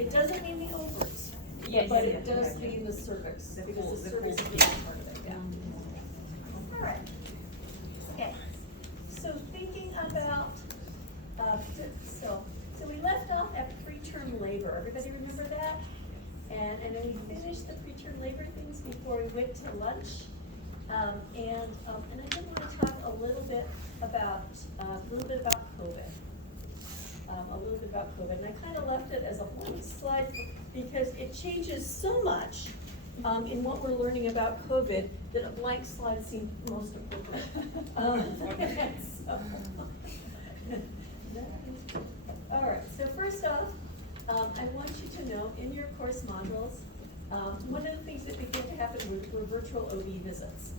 It doesn't mean the ovaries, Yes, but yes, it does yes. mean the cervix, The because full- the the cervix is full a big part of it, yeah. All right. Okay, so thinking about, so we left off at preterm labor. Everybody remember that? And then we finished the preterm labor things before we went to lunch. And I did want to talk a little bit about COVID. And I kind of left it as a blank slide because it changes so much in what we're learning about COVID that a blank slide seemed most appropriate. All right, so first off, I want you to know in your course modules, one of the things that began to happen were virtual OB visits.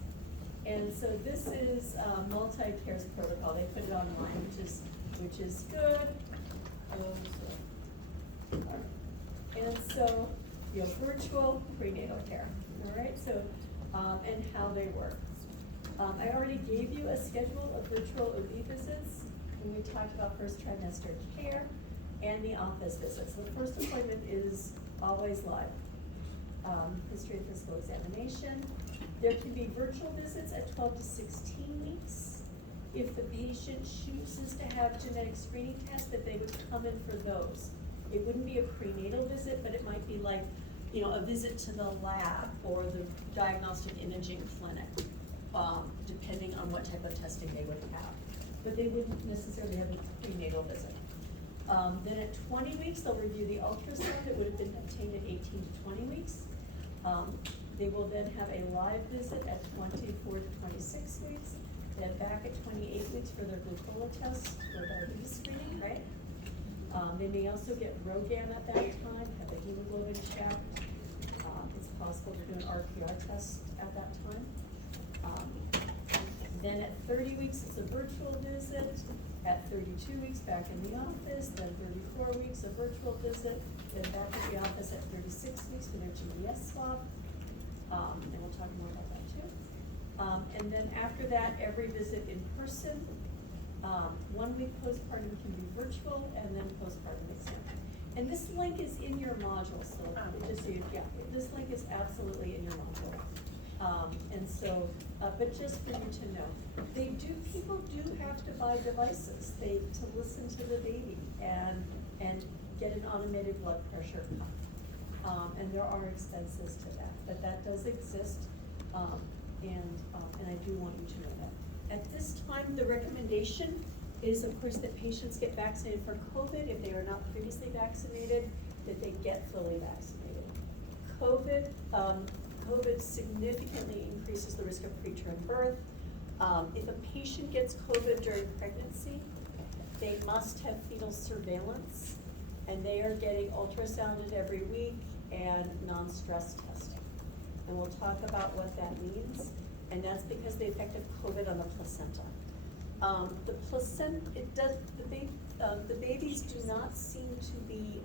And so this is multi-cares protocol. They put it online, which is good. And so, you know, virtual prenatal care, all right? So, and how they work. I already gave you a schedule of virtual OB visits when we talked about first trimester care and the office visits. So the first appointment is always live. History of physical examination. There can be virtual visits at 12 to 16 weeks. If the patient chooses to have genetic screening tests, that they would come in for those. It wouldn't be a prenatal visit, but it might be like, you know, a visit to the lab or the diagnostic imaging clinic, depending on what type of testing they would have. But they wouldn't necessarily have a prenatal visit. Then at 20 weeks, they'll review the ultrasound that would have been obtained at 18 to 20 weeks. They will then have a live visit at 24 to 26 weeks, then back at 28 weeks for their glucola test or diabetes screening, right? They may also get ROGAM at that time, have a hemoglobin check. It's possible to do an RPR test at that time. Then at 30 weeks, it's a virtual visit. At 32 weeks, back in the office. Then 34 weeks, a virtual visit. Then back at the office at 36 weeks for their GBS swab. And we'll talk more about that too. And then after that, every visit in person. 1 week postpartum can be virtual, and then postpartum exam. And this link is in your module, so just so you, yeah, this link is absolutely in your module. And so, but just for you to know, people do have to buy devices, to listen to the baby and get an automated blood pressure pump. And there are expenses to that, but that does exist, and I do want you to know that. At this time, the recommendation is, of course, that patients get vaccinated for COVID. If they are not previously vaccinated, that they get fully vaccinated. COVID significantly increases the risk of preterm birth. If a patient gets COVID during pregnancy, they must have fetal surveillance, and they are getting ultrasounded every week and non-stress testing. And we'll talk about what that means, and that's because the effect of COVID on the placenta. The placenta, the babies do not seem to be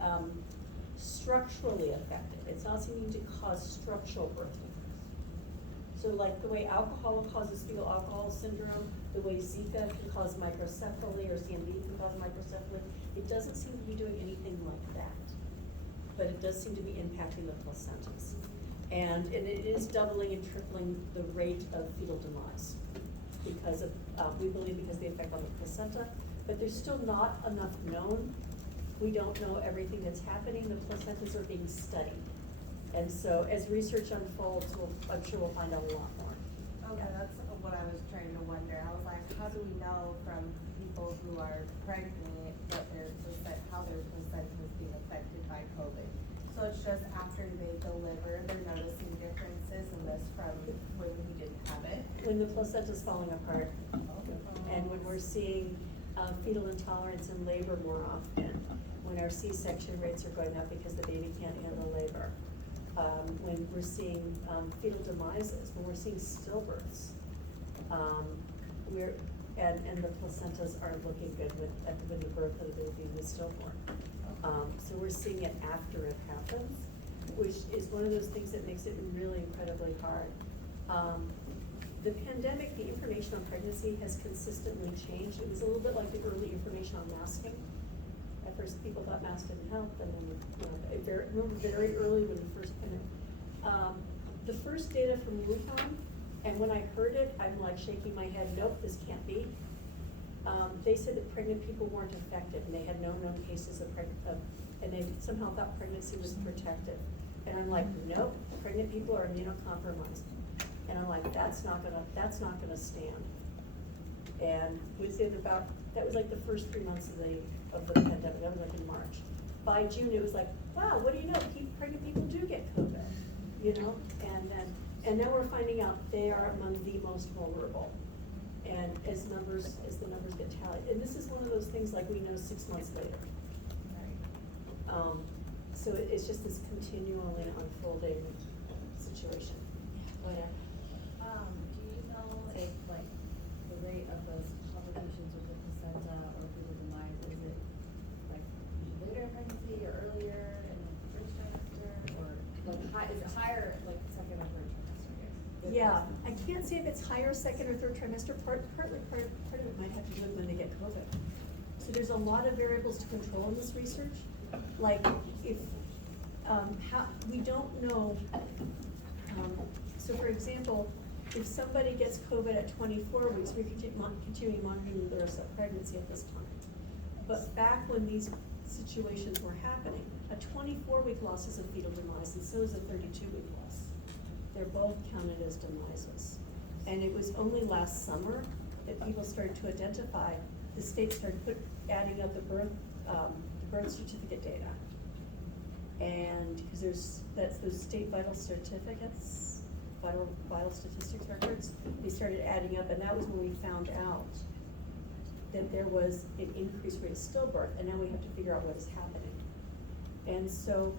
structurally affected. It's not seeming to cause structural birth defects. So like the way alcohol causes fetal alcohol syndrome, the way Zika can cause microcephaly or CMV can cause microcephaly, it doesn't seem to be doing anything like that. But it does seem to be impacting the placentas. And it is doubling and tripling the rate of fetal demise because of, we believe because of the effect on the placenta, but there's still not enough known. We don't know everything that's happening. The placentas are being studied. And so as research unfolds, I'm sure we'll find out a lot more. Okay, that's what I was trying to wonder. I was like, how do we know from people who are pregnant how their placenta is being affected by COVID? So it's just after they deliver, they're noticing differences in this from when we didn't have it? When the placenta's falling apart, and when we're seeing fetal intolerance in labor more often, when our C-section rates are going up because the baby can't handle labor, when we're seeing fetal demises, when we're seeing stillbirths, and the placentas aren't looking good when the birth of the baby was stillborn. So we're seeing it after it happens, which is one of those things that makes it really incredibly hard. The pandemic, the information on pregnancy has consistently changed. It was a little bit like the early information on masking. At first, people thought masks didn't help, and then very early when we first kind of, the first data from Wuhan, and when I heard it, I'm like shaking my head, nope, this can't be. They said that pregnant people weren't affected, and they had no known cases and they somehow thought pregnancy was protected. And I'm like, nope, pregnant people are immunocompromised. And I'm like, that's not gonna stand. And within that was like the first 3 months of the pandemic, that was like in March. By June, it was like, wow, what do you know, pregnant people do get COVID, you know? And now we're finding out they are among the most vulnerable. And as the numbers get tallied, and this is one of those things like we know 6 months later. So it's just this continually unfolding situation. Oh, yeah. Do you know if like the rate of those complications with the placenta or fetal demise, is it like later in pregnancy or earlier in the first trimester, or like is it higher like second or third trimester? Yeah, I can't say if it's higher second or third trimester. Part of it might have to do with when they get COVID. So there's a lot of variables to control in this research. Like if we don't know. So for example, if somebody gets COVID at 24 weeks, we're continuing monitoring the rest of pregnancy at this time. But back when these situations were happening, a 24-week loss is a fetal demise, and so is a 32-week loss. They're both counted as demises. And it was only last summer that people started to identify, the state started adding up the birth certificate data. And because that's those state vital certificates, vital statistics records, they started adding up, and that was when we found out that there was an increased rate of stillbirth, and now we have to figure out what is happening. And so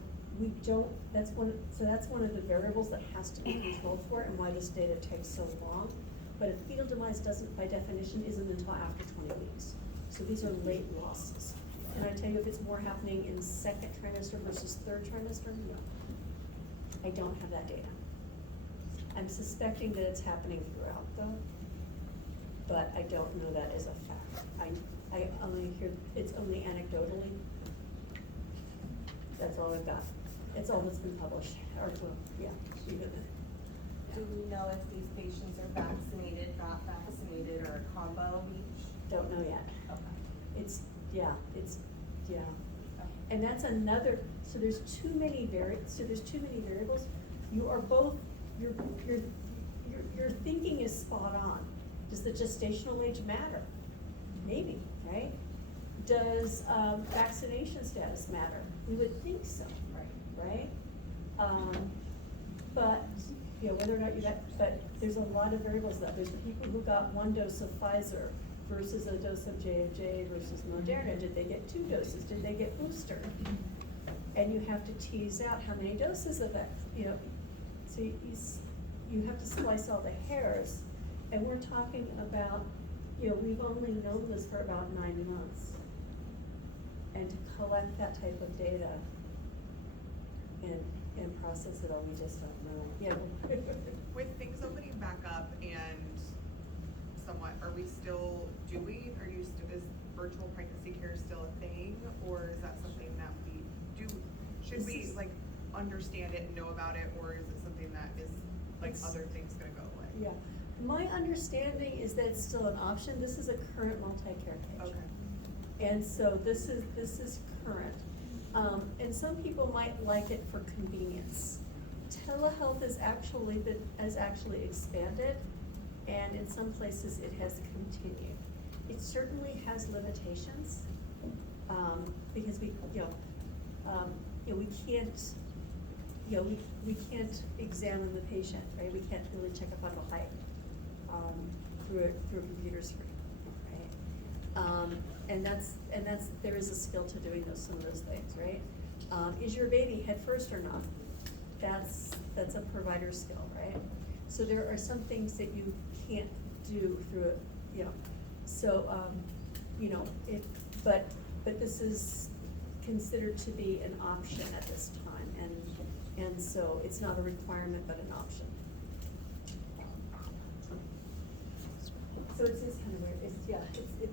that's one of the variables that has to be controlled for, and why this data takes so long. But a fetal demise by definition, isn't until after 20 weeks. So these are late losses. And I tell you, if it's more happening in second trimester versus third trimester, no. I don't have that data. I'm suspecting that it's happening throughout though, but I don't know that as a fact. I only hear, it's only anecdotally. That's all I've got. It's all that's been published, or well, yeah, even then. Do we know if these patients are vaccinated, not vaccinated, or a combo of each? Don't know yet. Okay. It's. And that's another, so there's too many variables. You are both, your thinking is spot on. Does the gestational age matter? Maybe, right? Does vaccination status matter? We would think so, right? But, you know, whether or not but there's a lot of variables that there's the people who got 1 dose of Pfizer versus a dose of J&J versus Moderna. Did they get 2 doses? Did they get booster? And you have to tease out how many doses of that, you know. So you have to slice all the hairs. And we're talking about, you know, we've only known this for about 9 months. And to collect that type of data and process it all, we just don't know. Yeah. With things opening back up and somewhat, are we still doing, is virtual pregnancy care still a thing, or is that something that we do, should we like understand it and know about it, or is it something that is like other things gonna go away? Yeah, my understanding is that it's still an option. This is a current multi-care patient. Okay. And so this is current. And some people might like it for convenience. Telehealth has actually expanded, and in some places it has continued. It certainly has limitations, because we can't examine the patient, right? We can't really check a fundal height through a computer screen, right? And there is a skill to doing some of those things, right? Is your baby head first or not? That's a provider skill, right? So there are some things that you can't do through it, you know. So, but this is considered to be an option at this time, and so it's not a requirement, but an option. So it's just kind of weird.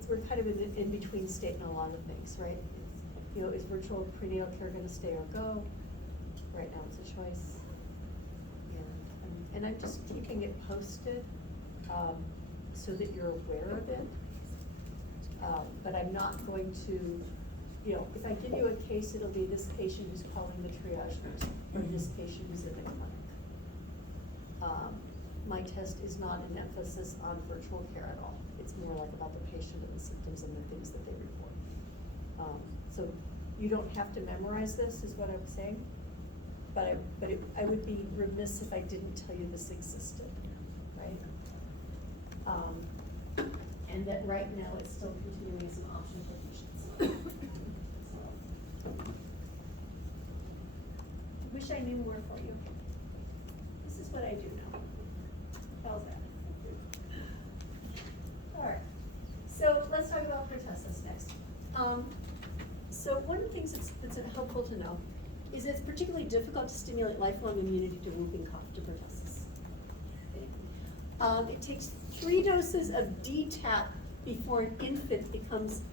We're kind of in between state in a lot of things, right? you know, is virtual prenatal care gonna stay or go? Right now it's a choice. And I'm just keeping it posted, so that you're aware of it. But I'm not going to, you know, if I give you a case, it'll be this patient who's calling the triage nurse, or this patient who's in the clinic. My test is not an emphasis on virtual care at all. It's more like about the patient and the symptoms and the things that they report. So you don't have to memorize this, is what I'm saying. But I would be remiss if I didn't tell you this existed, right? And that right now it's still continuing as an option for patients. So, wish I knew more for you. This is what I do now. How's that? All right, so let's talk about pertussis next. So one of the things that's helpful to know is it's particularly difficult to stimulate lifelong immunity to whooping cough, to pertussis. It takes 3 doses of DTaP before an infant becomes,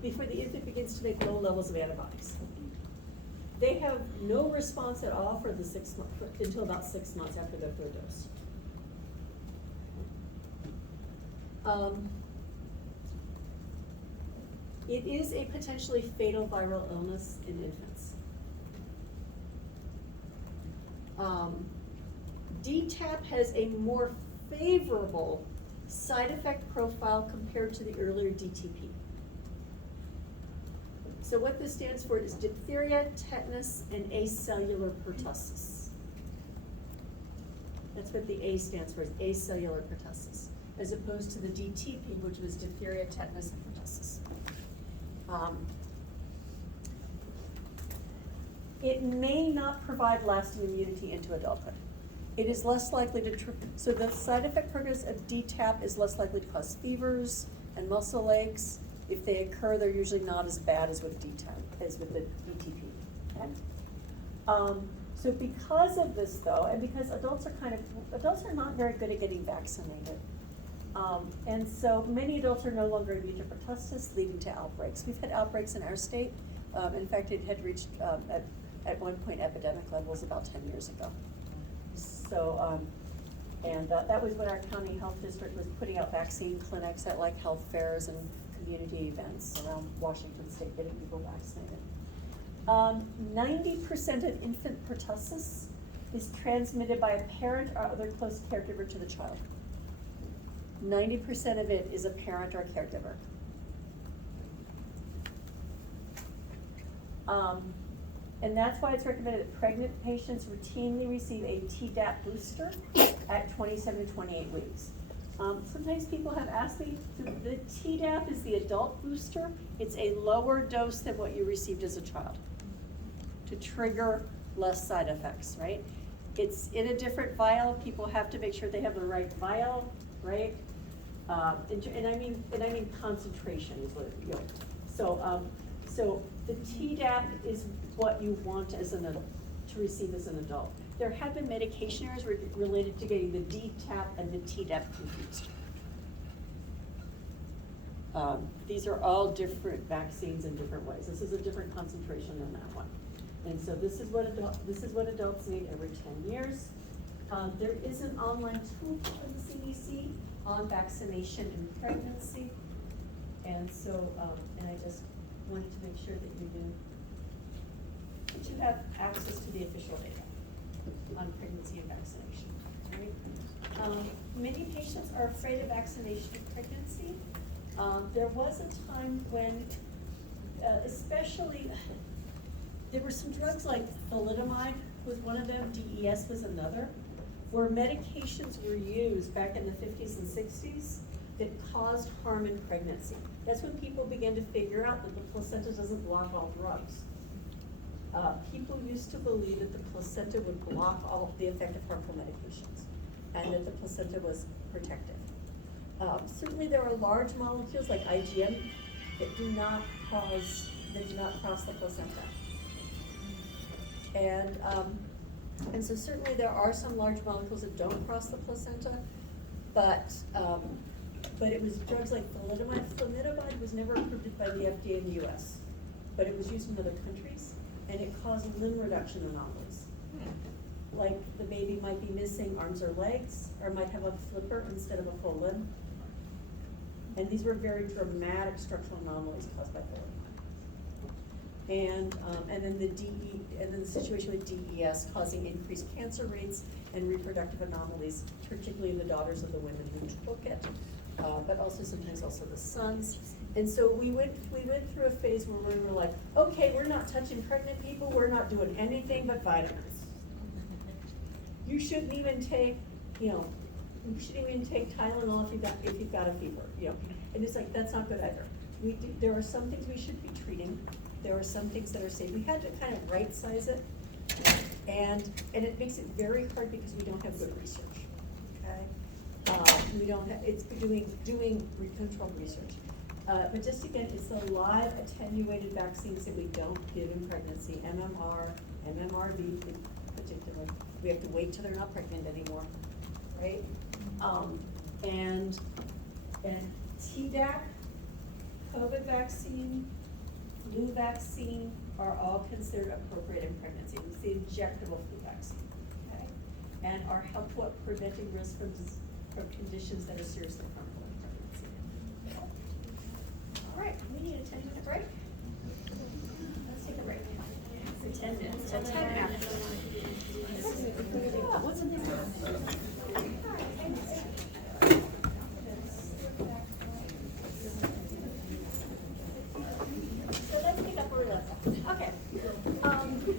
before the infant begins to make low levels of antibodies. They have no response at all for the 6 months, until about 6 months after their 3rd dose. It is a potentially fatal viral illness in infants. DTaP has a more favorable side effect profile compared to the earlier DTP. So what this stands for is diphtheria, tetanus, and acellular pertussis. That's what the A stands for, is acellular pertussis, as opposed to the DTP, which was diphtheria, tetanus, and pertussis. It may not provide lasting immunity into adulthood. It is less likely to, so the side effect progress of DTaP is less likely to cause fevers and muscle aches. If they occur, they're usually not as bad as with DTaP, as with the DTP. Okay? So because of this though, and because adults are not very good at getting vaccinated. And so many adults are no longer immune to pertussis, leading to outbreaks. We've had outbreaks in our state. In fact, it had reached, at one point, epidemic levels about 10 years ago. So, that was when our county health district was putting out vaccine clinics at like health fairs and community events around Washington State, getting people vaccinated. 90% of infant pertussis is transmitted by a parent or other close caregiver to the child. 90% of it is a parent or caregiver. And that's why it's recommended that pregnant patients routinely receive a Tdap booster at 27 to 28 weeks. Sometimes people have asked me, the Tdap is the adult booster. It's a lower dose than what you received as a child to trigger less side effects, right? It's in a different vial. People have to make sure they have the right vial, right? And I mean concentration is what, you know. So the Tdap is what you want as an adult, to receive as an adult. There have been medication errors related to getting the DTaP and the Tdap confused. These are all different vaccines in different ways. This is a different concentration than that one. And so this is what adults need every 10 years. There is an online tool from the CDC on vaccination and pregnancy. And so, and I just wanted to make sure that you knew that you have access to the official data on pregnancy and vaccination, right? Many patients are afraid of vaccination and pregnancy. There was a time when, especially, there were some drugs like thalidomide was one of them, DES was another, where medications were used back in the 50s and 60s that caused harm in pregnancy. That's when people began to figure out that the placenta doesn't block all drugs. People used to believe that the placenta would block all of the effect of harmful medications and that the placenta was protective. Certainly there are large molecules like IgM that do not cross the placenta. And so certainly there are some large molecules that don't cross the placenta, but it was drugs like thalidomide. Thalidomide was never approved by the FDA in the US. but it was used in other countries, and it caused limb reduction anomalies. Like the baby might be missing arms or legs, or might have a flipper instead of a full limb. And these were very dramatic structural anomalies caused by thalidomide. And then the situation with DES causing increased cancer rates and reproductive anomalies, particularly in the daughters of the women who took it, but also sometimes also the sons. And so we went through a phase where we were like, okay, we're not touching pregnant people, we're not doing anything but vitamins. You shouldn't even take, you shouldn't even take Tylenol if you've got a fever, And it's like, that's not good either. There are some things we should be treating. There are some things that are safe. We had to kind of right size it. And it makes it very hard because we don't have good research, okay? We don't have, it's doing controlled research. But just again, it's the live attenuated vaccines that we don't give in pregnancy, MMR, MMRV particularly. We have to wait till they're not pregnant anymore, right? And Tdap, COVID vaccine, flu vaccine are all considered appropriate in pregnancy. It's the injectable flu vaccine, okay? And are helpful at preventing risk from conditions that are seriously harmful in pregnancy. All right, we need a 10-minute break. Let's take a break. For 10 minutes, till 10 after. Yeah, what's in there? So let's pick up where we left off. Okay.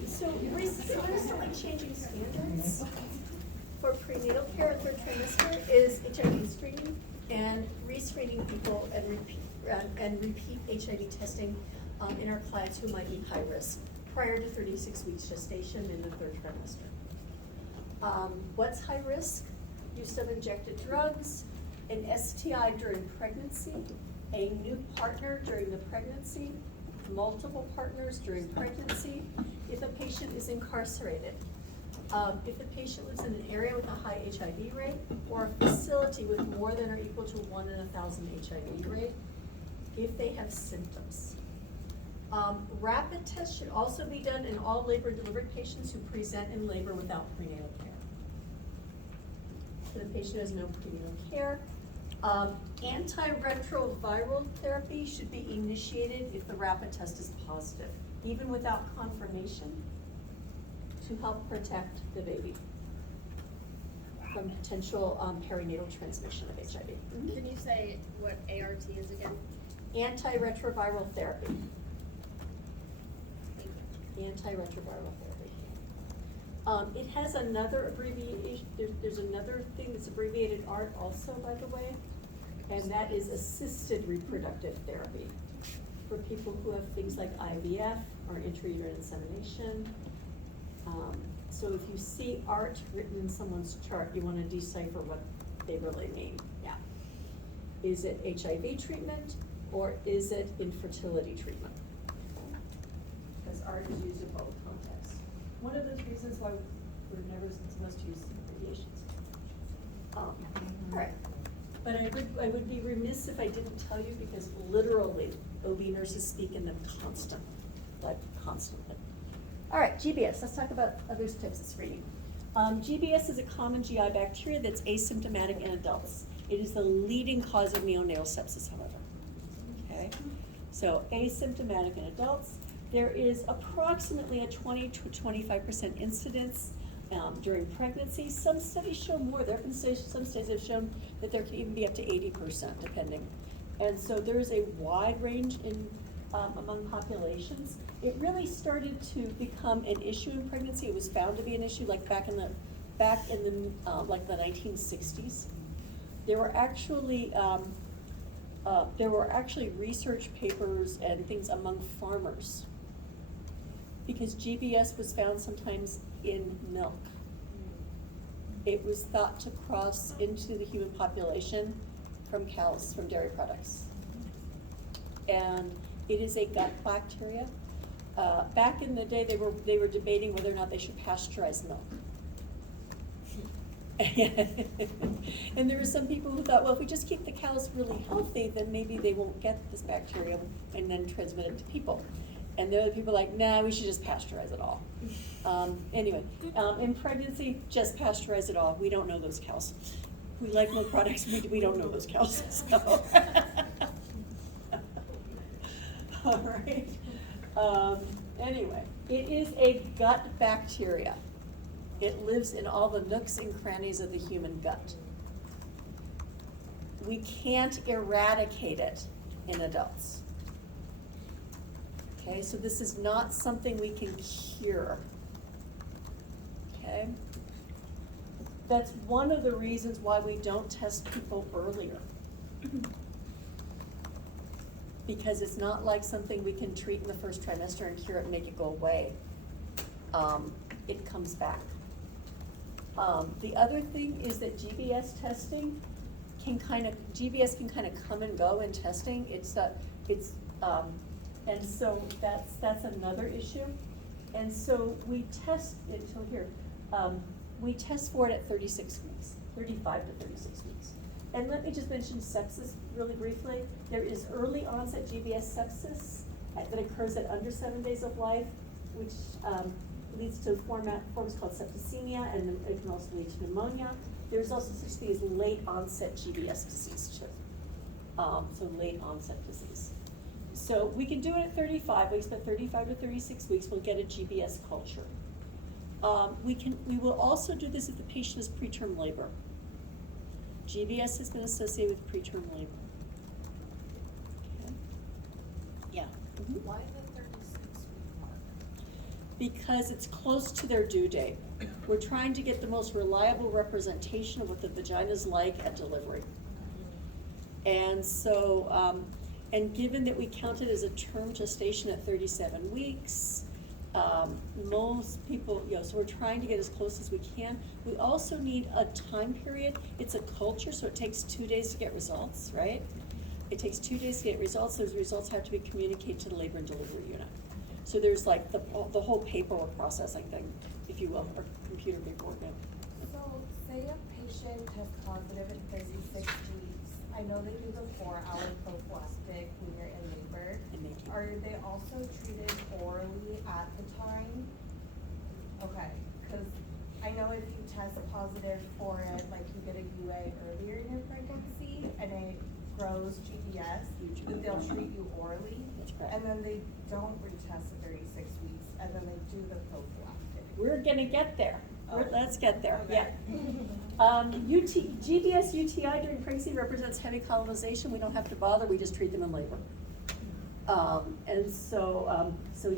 So recently changing standards for prenatal care and third trimester is HIV screening and rescreening people and repeat HIV testing in our clients who might be high risk prior to 36 weeks gestation in the third trimester. What's high risk? Use of injected drugs, an STI during pregnancy, a new partner during the pregnancy, multiple partners during pregnancy, if a patient is incarcerated, if the patient lives in an area with a high HIV rate, or a facility with more than or equal to 1 in 1,000 HIV rate, if they have symptoms. Rapid tests should also be done in all labor-delivered patients who present in labor without prenatal care. So the patient has no prenatal care. Antiretroviral therapy should be initiated if the rapid test is positive, even without confirmation, to help protect the baby from potential perinatal transmission of HIV. Mm-hmm. Can you say what ART is again? Antiretroviral therapy. Thank you. Antiretroviral therapy. It has another abbreviation, there's another thing that's abbreviated ART also, by the way, and that is assisted reproductive therapy for people who have things like IVF or intrauterine insemination. So if you see ART written in someone's chart, you want to decipher what they really mean. Yeah. Is it HIV treatment or is it infertility treatment? Because ART is used in both contexts. One of those reasons why we're never supposed to use abbreviations. All right. But I would be remiss if I didn't tell you, because literally OB nurses speak in them constantly, like constantly. All right, GBS, let's talk about other types of screening. GBS is a common GI bacteria that's asymptomatic in adults. It is the leading cause of neonatal sepsis, however. Okay, so asymptomatic in adults. There is approximately a 20 to 25% incidence during pregnancy. Some studies show more. There have been some studies have shown that there can even be up to 80%, depending. And so there is a wide range in among populations. It really started to become an issue in pregnancy. It was found to be an issue like back in the like the 1960s. There were actually research papers and things among farmers, because GBS was found sometimes in milk. It was thought to cross into the human population from cows, from dairy products. And it is a gut bacteria. Back in the day, they were debating whether or not they should pasteurize milk. And there were some people who thought, well, if we just keep the cows really healthy, then maybe they won't get this bacteria and then transmit it to people. And the other people are like, nah, we should just pasteurize it all. Anyway, in pregnancy, just pasteurize it all. We don't know those cows. We like milk products, we don't know those cows, so. All right. Anyway, it is a gut bacteria. It lives in all the nooks and crannies of the human gut. We can't eradicate it in adults. Okay, so this is not something we can cure. Okay? That's one of the reasons why we don't test people earlier. Because it's not like something we can treat in the first trimester and cure it and make it go away. It comes back. The other thing is that GBS testing GBS can kind of come and go in testing. And so that's another issue. And so we test it, so here, we test for it at 36 weeks, 35 to 36 weeks. And let me just mention sepsis really briefly. There is early onset GBS sepsis that occurs at under 7 days of life, which leads to forms called septicemia, and it can also lead to pneumonia. There's also such thing as late onset GBS disease too. So late onset disease. So we can do it at 35 weeks, but 35 to 36 weeks we'll get a GBS culture. We will also do this if the patient is preterm labor. GBS has been associated with preterm labor. Okay. Yeah. Mhm. Why the 36-week mark? Because it's close to their due date. We're trying to get the most reliable representation of what the vagina is like at delivery. And so, and given that we count it as a term gestation at 37 weeks, most people, so we're trying to get as close as we can. We also need a time period. It's a culture, so it takes 2 days to get results, right? It takes 2 days to get results. Those results have to be communicated to the labor and delivery unit. So there's like the whole paperwork processing thing, if you will, or computer paperwork. Yeah. So, say a patient tests positive at 36 weeks, I know they do the 4-hour prophylactic when you're in labor. And they keep- Are they also treated orally at the time? Okay, cause I know if you test positive for it, like you get a UA earlier in your pregnancy and it grows GBS, that they'll treat you orally. That's correct. And then they don't retest at 36 weeks, and then they do the prophylactic. We're gonna get there. Okay. Let's get there, Okay. yeah. GBS UTI during pregnancy represents heavy colonization. We don't have to bother, we just treat them in labor. And so,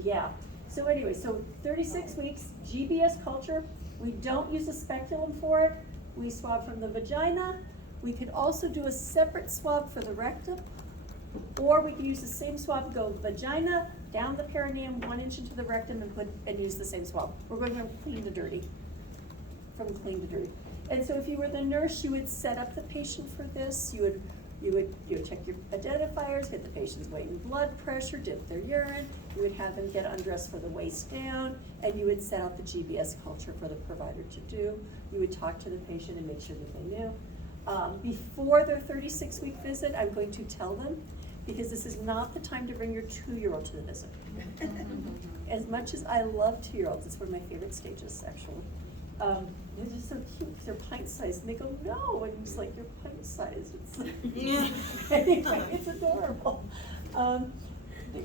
yeah. So anyway, so 36 weeks, GBS culture. We don't use a speculum for it. We swab from the vagina. We could also do a separate swab for the rectum, or we can use the same swab, go vagina, down the perineum, 1 inch into the rectum, and use the same swab. We're going from clean to dirty. From clean to dirty. And so if you were the nurse, you would set up the patient for this. You would check your identifiers, get the patient's weight and blood pressure, dip their urine. You would have them get undressed for the waist down, and you would set out the GBS culture for the provider to do. You would talk to the patient and make sure that they knew. Before their 36-week visit, I'm going to tell them, because this is not the time to bring your 2-year-old to the visit. As much as I love 2-year-olds, it's one of my favorite stages, actually. They're just so cute, 'cause they're pint-sized, and they go, no, and it's like, you're pint-sized. Anyway, it's adorable.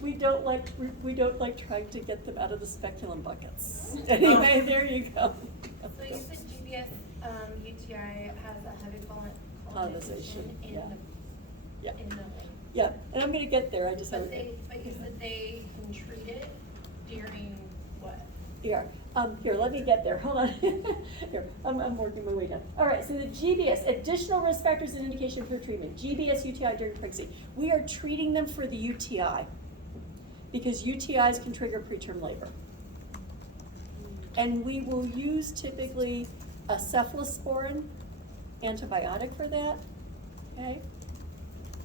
We don't like trying to get them out of the speculum buckets. Anyway, there you go. So you said GBS, UTI has a heavy colonization in yeah. the, Yeah. in the. Yeah, and I'm gonna get there, I just But haven't. but you said they can treat it during what? Here, here, let me get there, hold on. Here, I'm working my way down. All right, so the GBS, additional risk factors and indication for treatment, GBS, UTI during pregnancy. We are treating them for the UTI, because UTIs can trigger preterm labor. And we will use typically a cephalosporin antibiotic for that, okay?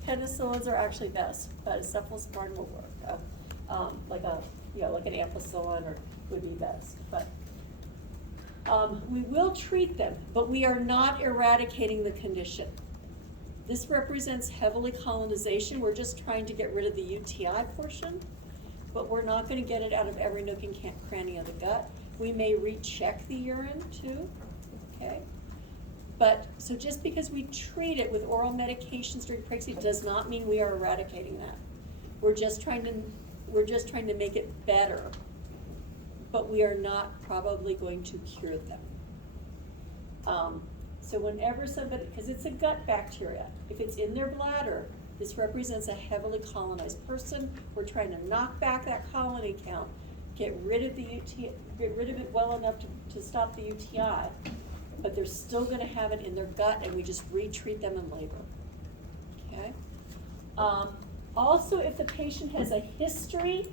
Penicillins are actually best, but cephalosporin will work. Like an ampicillin would be best, but we will treat them, but we are not eradicating the condition. This represents heavily colonization. We're just trying to get rid of the UTI portion. but we're not gonna get it out of every nook and cranny of the gut. We may recheck the urine too, okay? But, so just because we treat it with oral medications during pregnancy does not mean we are eradicating that. We're just trying to make it better, but we are not probably going to cure them. So whenever somebody, because it's a gut bacteria, if it's in their bladder, this represents a heavily colonized person. We're trying to knock back that colony count, get rid of the UTI, get rid of it well enough to stop the UTI, but they're still gonna have it in their gut, and we just retreat them in labor, okay? Also, if the patient has a history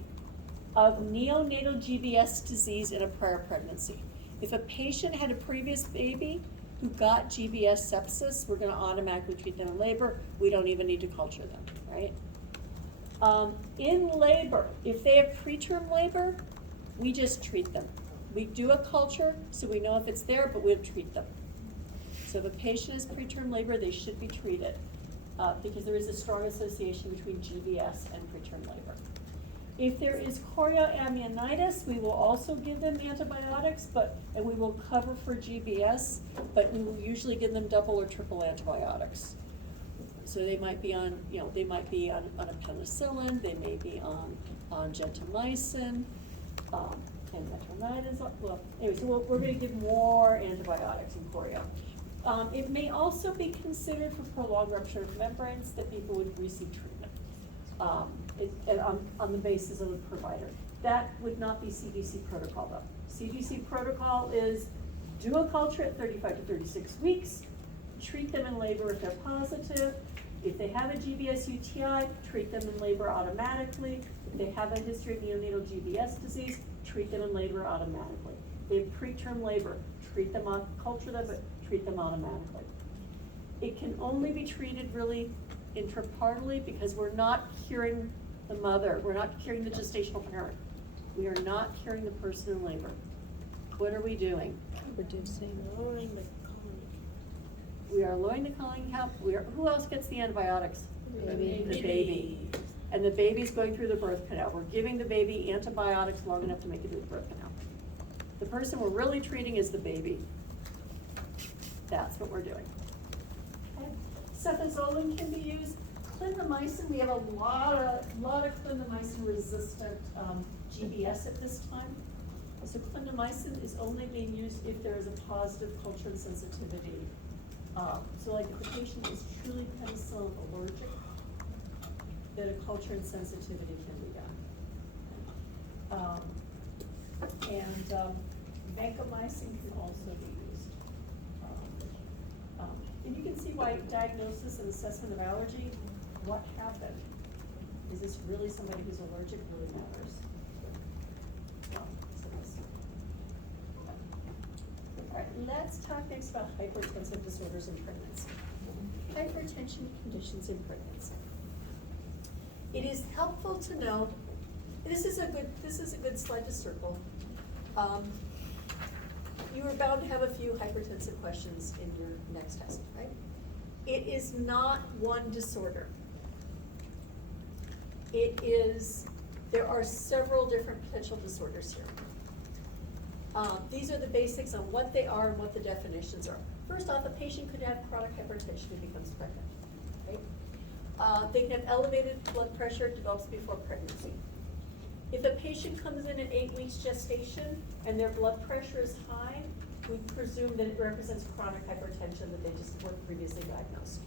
of neonatal GBS disease in a prior pregnancy. If a patient had a previous baby who got GBS sepsis, we're gonna automatically treat them in labor. We don't even need to culture them, right? In labor, if they have preterm labor, we just treat them. We do a culture, so we know if it's there, but we'll treat them. So if a patient is preterm labor, they should be treated, because there is a strong association between GBS and preterm labor. If there is chorioamnionitis, we will also give them antibiotics, and we will cover for GBS, but we will usually give them double or triple antibiotics. So they might be on, they might be on a penicillin, they may be on gentamicin, and metronidazole. Well, anyway, so we're gonna give more antibiotics in chorio. It may also be considered for prolonged rupture of membranes that people would receive treatment. On the basis of a provider. That would not be CDC protocol though. CDC protocol is do a culture at 35 to 36 weeks, treat them in labor if they're positive. If they have a GBS UTI, treat them in labor automatically. If they have a history of neonatal GBS disease, treat them in labor automatically. They have preterm labor, treat them on, culture them, but treat them automatically. It can only be treated really intrapartally because we're not curing the mother, we're not curing the gestational parent. We are not curing the person in labor. What are we doing? Lowering the colony. We are lowering the colony count. Who else gets the antibiotics? Baby. The baby. And the baby's going through the birth canal. We're giving the baby antibiotics long enough to make it through the birth canal. The person we're really treating is the baby. That's what we're doing. Okay. Cefazolin can be used. Clindamycin, we have a lot of clindamycin resistant GBS at this time. So clindamycin is only being used if there is a positive culture and sensitivity. So like if the patient is truly penicillin allergic, then a culture and sensitivity can be done. Vancomycin can also be used. And you can see why diagnosis and assessment of allergy, what happened? Is this really somebody who's allergic? Really matters. All right, let's talk next about hypertensive disorders in pregnancy. Hypertension conditions in pregnancy. It is helpful to know, this is a good slide to circle. You are bound to have a few hypertensive questions in your next test, right? It is not one disorder. There are several different potential disorders here. These are the basics on what they are and what the definitions are. First off, a patient could have chronic hypertension and becomes pregnant, right? They can have elevated blood pressure, develops before pregnancy. If a patient comes in at 8 weeks gestation and their blood pressure is high, we presume that it represents chronic hypertension that they just weren't previously diagnosed.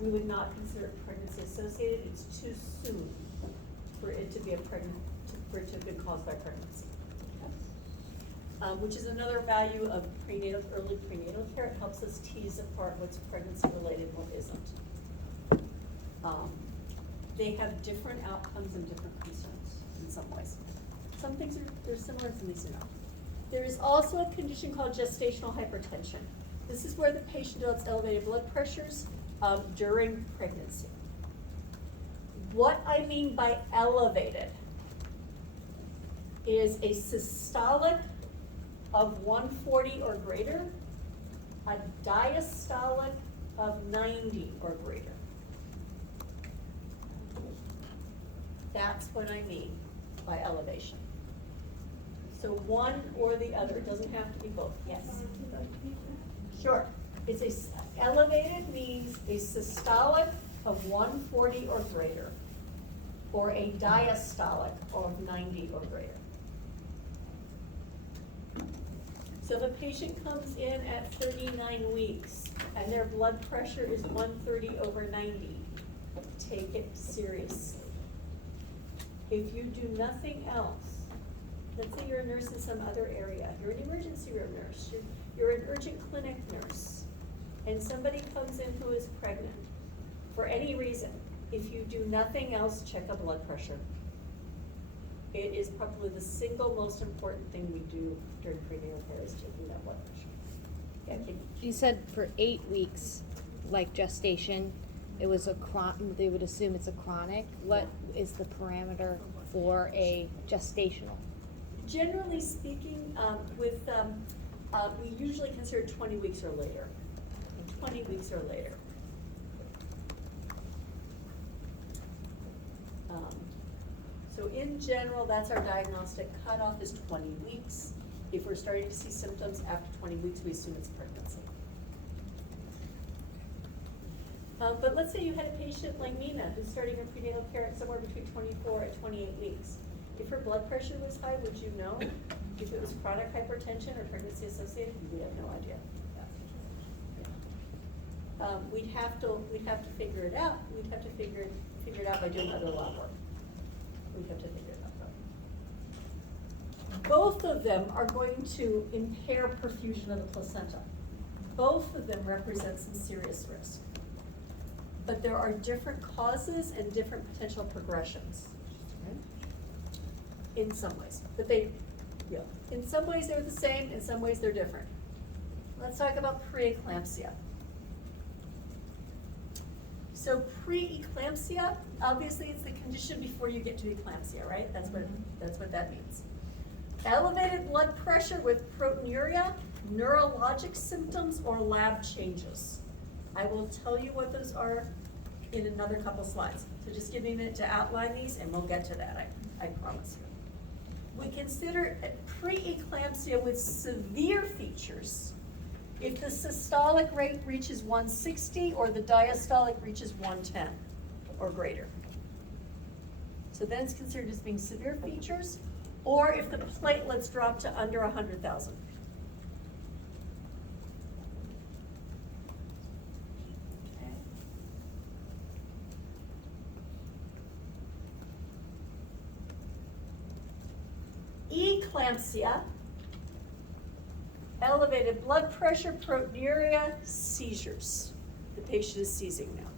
We would not consider it pregnancy associated. It's too soon for it to be for it to have been caused by pregnancy. Which is another value of early prenatal care. It helps us tease apart what's pregnancy related and what isn't. They have different outcomes and different concerns in some ways. Some things they're similar, some things are not. There is also a condition called gestational hypertension. This is where the patient develops elevated blood pressures during pregnancy. What I mean by elevated is a systolic of 140 or greater, a diastolic of 90 or greater. That's what I mean by elevation. So one or the other, it doesn't have to be both, yes. Sure, elevated means a systolic of 140 or greater, or a diastolic of 90 or greater. So if a patient comes in at 39 weeks and their blood pressure is 130/90, take it seriously. If you do nothing else, let's say you're a nurse in some other area, you're an emergency room nurse, you're an urgent clinic nurse, and somebody comes in who is pregnant, for any reason, if you do nothing else, check a blood pressure. It is probably the single most important thing we do during prenatal care is taking that blood pressure. Yeah, You said for 8 weeks, like gestation, it was they would assume it's a chronic. What is the parameter for a gestational? generally speaking, we usually consider 20 weeks or later. 20 weeks or later. So in general, that's our diagnostic cutoff is 20 weeks. If we're starting to see symptoms after 20 weeks, we assume it's pregnancy. But let's say you had a patient like Nina who's starting her prenatal care at somewhere between 24 and 28 weeks. If her blood pressure was high, would you know? If it was chronic hypertension or pregnancy associated, we have no idea. We'd have to figure it out. We'd have to figure it out by doing other lab work. We'd have to figure it out. Both of them are going to impair perfusion of the placenta. Both of them represent some serious risk. But there are different causes and different potential progressions. In some ways, but in some ways they're the same, in some ways they're different. Let's talk about preeclampsia. So preeclampsia, obviously it's the condition before you get to eclampsia, right? That's what that means. Elevated blood pressure with proteinuria, neurologic symptoms, or lab changes. I will tell you what those are in another couple slides. So just give me a minute to outline these and we'll get to that, I promise you. We consider preeclampsia with severe features if the systolic rate reaches 160 or the diastolic reaches 110 or greater. So then it's considered as being severe features, or if the platelets drop to under 100,000. Eclampsia, elevated blood pressure, proteinuria, seizures. The patient is seizing now.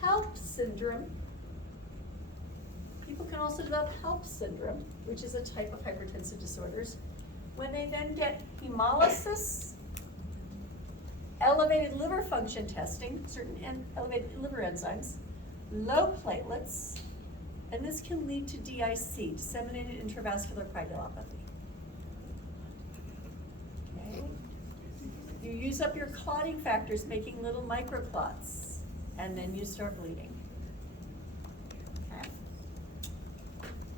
HELP syndrome. People can also develop HELP syndrome, which is a type of hypertensive disorders, when they then get hemolysis, elevated liver function testing, certain elevated liver enzymes, low platelets, and this can lead to DIC, disseminated intravascular coagulopathy. Okay. You use up your clotting factors, making little microclots, and then you start bleeding. Okay.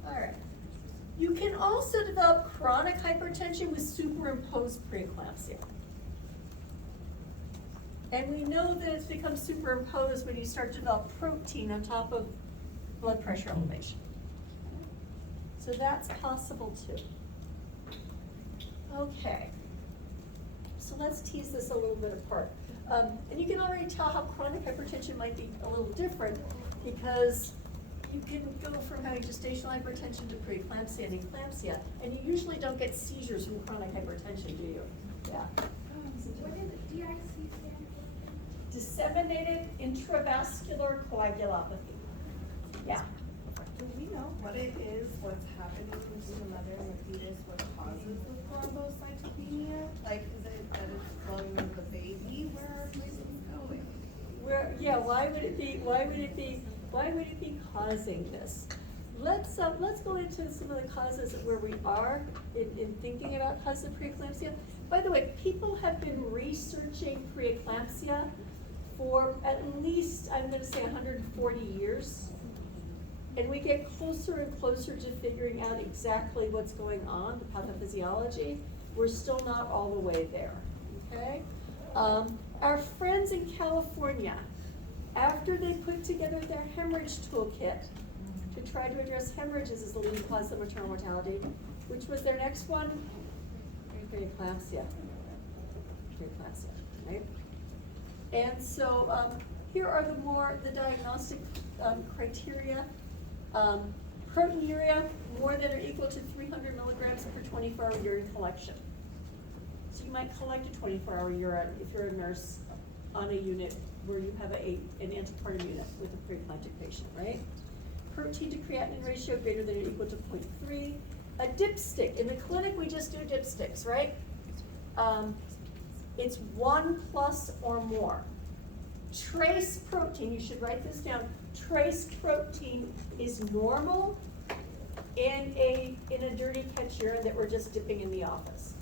All right. You can also develop chronic hypertension with superimposed preeclampsia. And we know that it's become superimposed when you start to develop protein on top of blood pressure elevation. So that's possible too. Okay. So let's tease this a little bit apart. And you can already tell how chronic hypertension might be a little different because you can go from having gestational hypertension to preeclampsia and eclampsia, and you usually don't get seizures from chronic hypertension, do you? Yeah. What did the DIC stand for? Disseminated intravascular coagulopathy. Yeah. Do we know what it is, what's happening to the mother and the fetus, what causes the thrombocytopenia? Like, is it that it's flowing into the baby? Where are places going? Why would it be causing this? let's go into some of the causes of where we are in thinking about causes of preeclampsia. By the way, people have been researching preeclampsia for at least, I'm gonna say 140 years. And we get closer and closer to figuring out exactly what's going on, the pathophysiology. We're still not all the way there, okay? Our friends in California, after they put together their hemorrhage toolkit to try to address hemorrhages as the leading cause of maternal mortality, which was their next one, preeclampsia. Preeclampsia, right? And so here are the diagnostic criteria. Proteinuria, more than or equal to 300 milligrams per 24-hour urine collection. So you might collect a 24-hour urine if you're a nurse on a unit where you have an antepartum unit with a preeclamptic patient, right? Protein to creatinine ratio greater than or equal to 0.3. A dipstick, in the clinic we just do dipsticks, right? It's 1+ or more. Trace protein, you should write this down. Trace protein is normal in a dirty catch urine that we're just dipping in the office.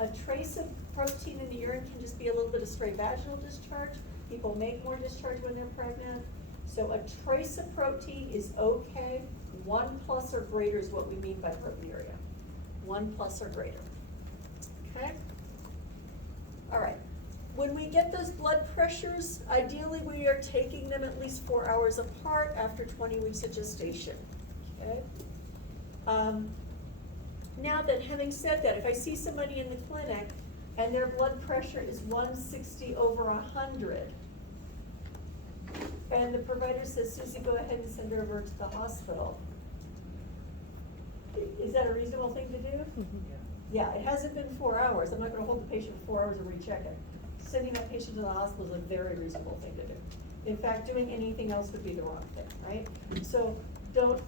A trace of protein in the urine can just be a little bit of stray vaginal discharge. People make more discharge when they're pregnant. So a trace of protein is okay. 1+ or greater is what we mean by proteinuria. 1+ or greater. Okay? All right. When we get those blood pressures, ideally we are taking them at least 4 hours apart after 20 weeks of gestation, okay? Now that, having said that, if I see somebody in the clinic and their blood pressure is 160/100, and the provider says, Susie, go ahead and send her over to the hospital, is that a reasonable thing to do? Yeah, it hasn't been 4 hours. I'm not gonna hold the patient for 4 hours and recheck it. Sending that patient to the hospital is a very reasonable thing to do. In fact, doing anything else would be the wrong thing, right? So don't,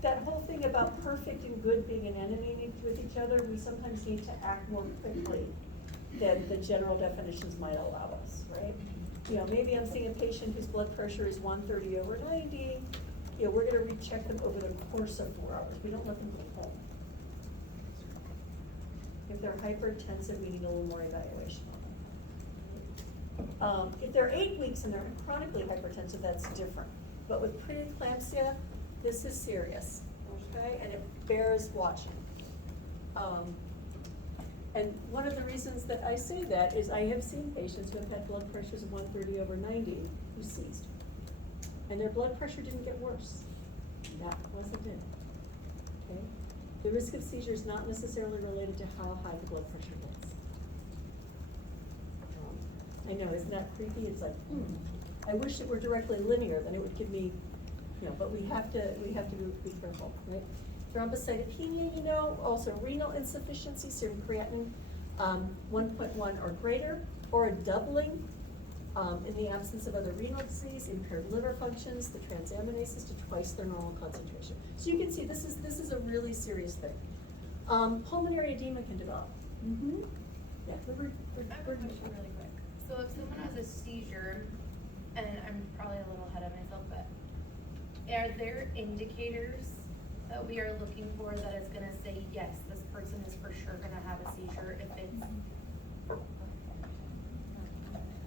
that whole thing about perfect and good being an enemy with each other, we sometimes need to act more quickly than the general definitions might allow us, right? You know, maybe I'm seeing a patient whose blood pressure is 130/90. You know, we're gonna recheck them over the course of 4 hours. We don't let them go home. If they're hypertensive, we need a little more evaluation on them. If they're 8 weeks and they're chronically hypertensive, that's different. But with preeclampsia, this is serious, okay? And it bears watching. And one of the reasons that I say that is I have seen patients who have had blood pressures of 130/90 who ceased. And their blood pressure didn't get worse. That wasn't it, okay? The risk of seizure is not necessarily related to how high the blood pressure gets. I know, isn't that creepy? It's like, I wish it were directly linear, then it would give me, you know, but we have to be careful, right? Thrombocytopenia, you know, also renal insufficiency, serum creatinine, 1.1 or greater, or a doubling in the absence of other renal disease, impaired liver functions, the transaminases to twice their normal concentration. So you can see this is a really serious thing. Pulmonary edema can develop. Yeah, I have a question really quick. So if someone has a seizure, and I'm probably a little ahead of myself, but are there indicators that we are looking for that is gonna say, yes, this person is for sure gonna have a seizure if it's?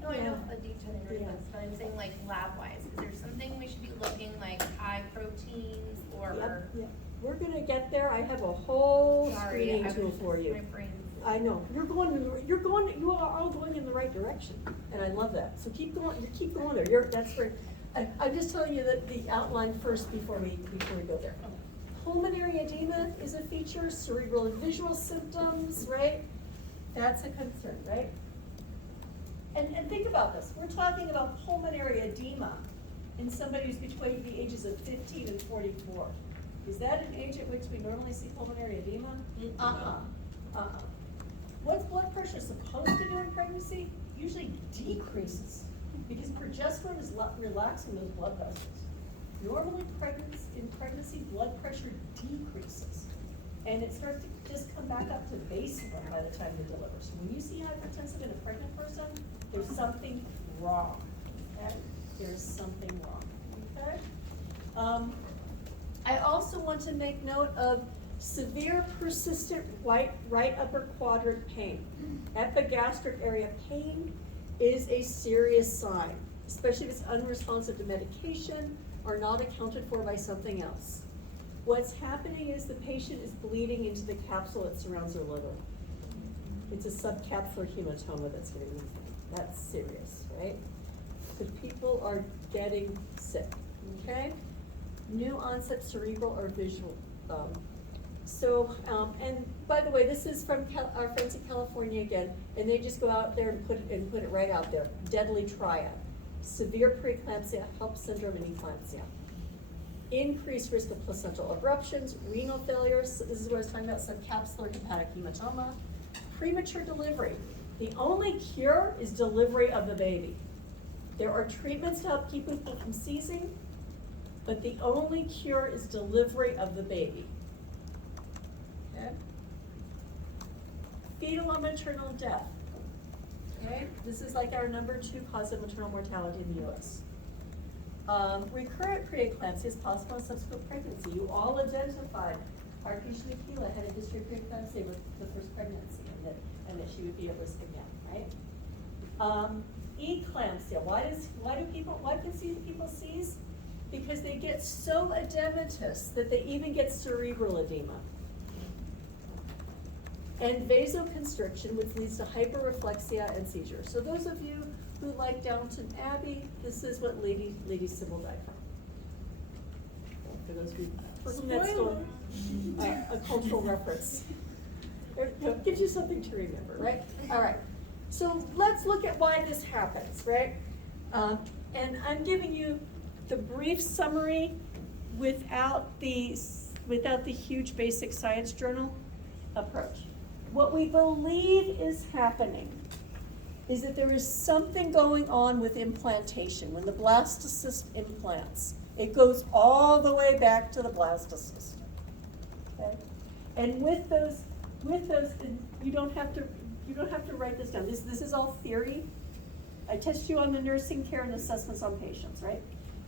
No, I know a D10 reflex, but I'm saying like lab-wise, is there something we should be looking like high proteins or? Yep. We're gonna get there. I have a whole Sorry, screening tool for you. My brain's. I know, you are all going in the right direction, and I love that. So keep going there. That's great. I'm just telling you that the outline first before we go there. Pulmonary edema is a feature, cerebral and visual symptoms, right? That's a concern, right? And think about this. We're talking about pulmonary edema in somebody who's between the ages of 15 and 44. Is that an age at which we normally see pulmonary edema? What's blood pressure supposed to do in pregnancy? Usually decreases, because progesterone is relaxing those blood vessels. Normally in pregnancy, blood pressure decreases, and it starts to just come back up to baseline by the time you deliver. So when you see hypertensive in a pregnant person, there's something wrong, okay? There's something wrong, okay? I also want to make note of severe persistent right upper quadrant pain. Epigastric area pain is a serious sign, especially if it's unresponsive to medication or not accounted for by something else. What's happening is the patient is bleeding into the capsule that surrounds their liver. It's a subcapsular hematoma that's getting inflamed. That's serious, right? So people are getting sick, okay? New onset cerebral or visual. And by the way, this is from our friends in California again, and they just go out there and put it right out there. Deadly triad. Severe preeclampsia, HELP syndrome, and eclampsia. Increased risk of placental abruptions, renal failures. This is what I was talking about, subcapsular hepatic hematoma. Premature delivery. The only cure is delivery of the baby. There are treatments to help keep people from seizing, but the only cure is delivery of the baby. Okay? Fetal or maternal death. Okay? This is like our number 2 cause of maternal mortality in the US. Recurrent preeclampsia is possible in subsequent pregnancy. You all identified Arkesh Nikila had a history of preeclampsia with the first pregnancy, and that she would be at risk again, right? Eclampsia. Why can people seize? Because they get so edematous that they even get cerebral edema. And vasoconstriction, which leads to hyperreflexia and seizures. So those of you who like Downton Abbey, this is what Lady Sybil died from. For those of you from that school, a cultural reference. It gives you something to remember, right? All right. So let's look at why this happens, right? And I'm giving you the brief summary without the huge basic science journal approach. What we believe is happening is that there is something going on with implantation. When the blastocyst implants, it goes all the way back to the blastocyst. Okay? And with those, and you don't have to write this down. This is all theory. I test you on the nursing care and assessments on patients, right?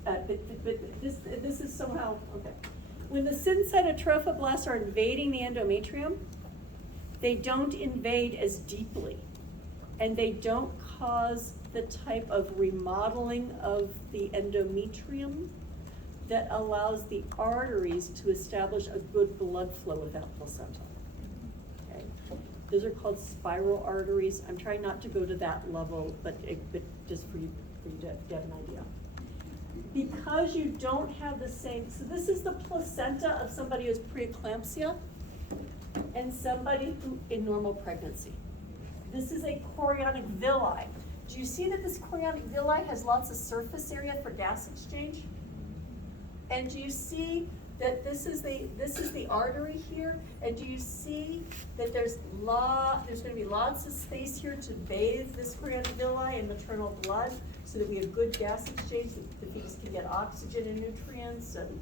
But this is somehow, okay. When the syncytotrophoblasts are invading the endometrium, they don't invade as deeply, and they don't cause the type of remodeling of the endometrium that allows the arteries to establish a good blood flow without placenta. Okay? Those are called spiral arteries. I'm trying not to go to that level, but just for you to get an idea. Because you don't have the same, so this is the placenta of somebody who has preeclampsia and somebody who in normal pregnancy. This is a chorionic villi. Do you see that this chorionic villi has lots of surface area for gas exchange? And do you see that this is the artery here? And do you see that there's going to be lots of space here to bathe this chorionic villi in maternal blood so that we have good gas exchange, that the fetus can get oxygen and nutrients. And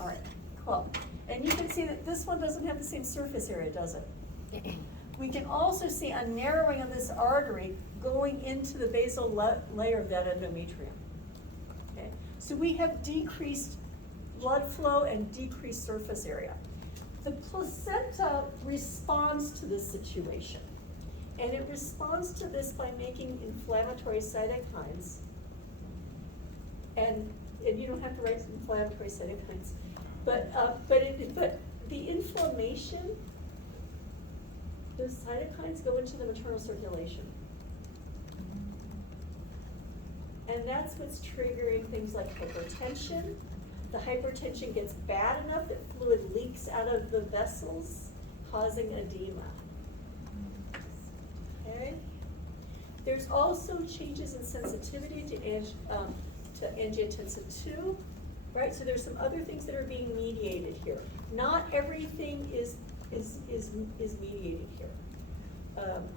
all right, cool. And you can see that this one doesn't have the same surface area, does it? We can also see a narrowing of this artery going into the basal layer of that endometrium. Okay, so we have decreased blood flow and decreased surface area. The placenta responds to this situation, and it responds to this by making inflammatory cytokines. And you don't have to write inflammatory cytokines, but the inflammation, those cytokines go into the maternal circulation. And that's what's triggering things like hypertension. The hypertension gets bad enough that fluid leaks out of the vessels, causing edema. Okay? There's also changes in sensitivity to angiotensin II, right? So there's some other things that are being mediated here. Not everything is mediated here.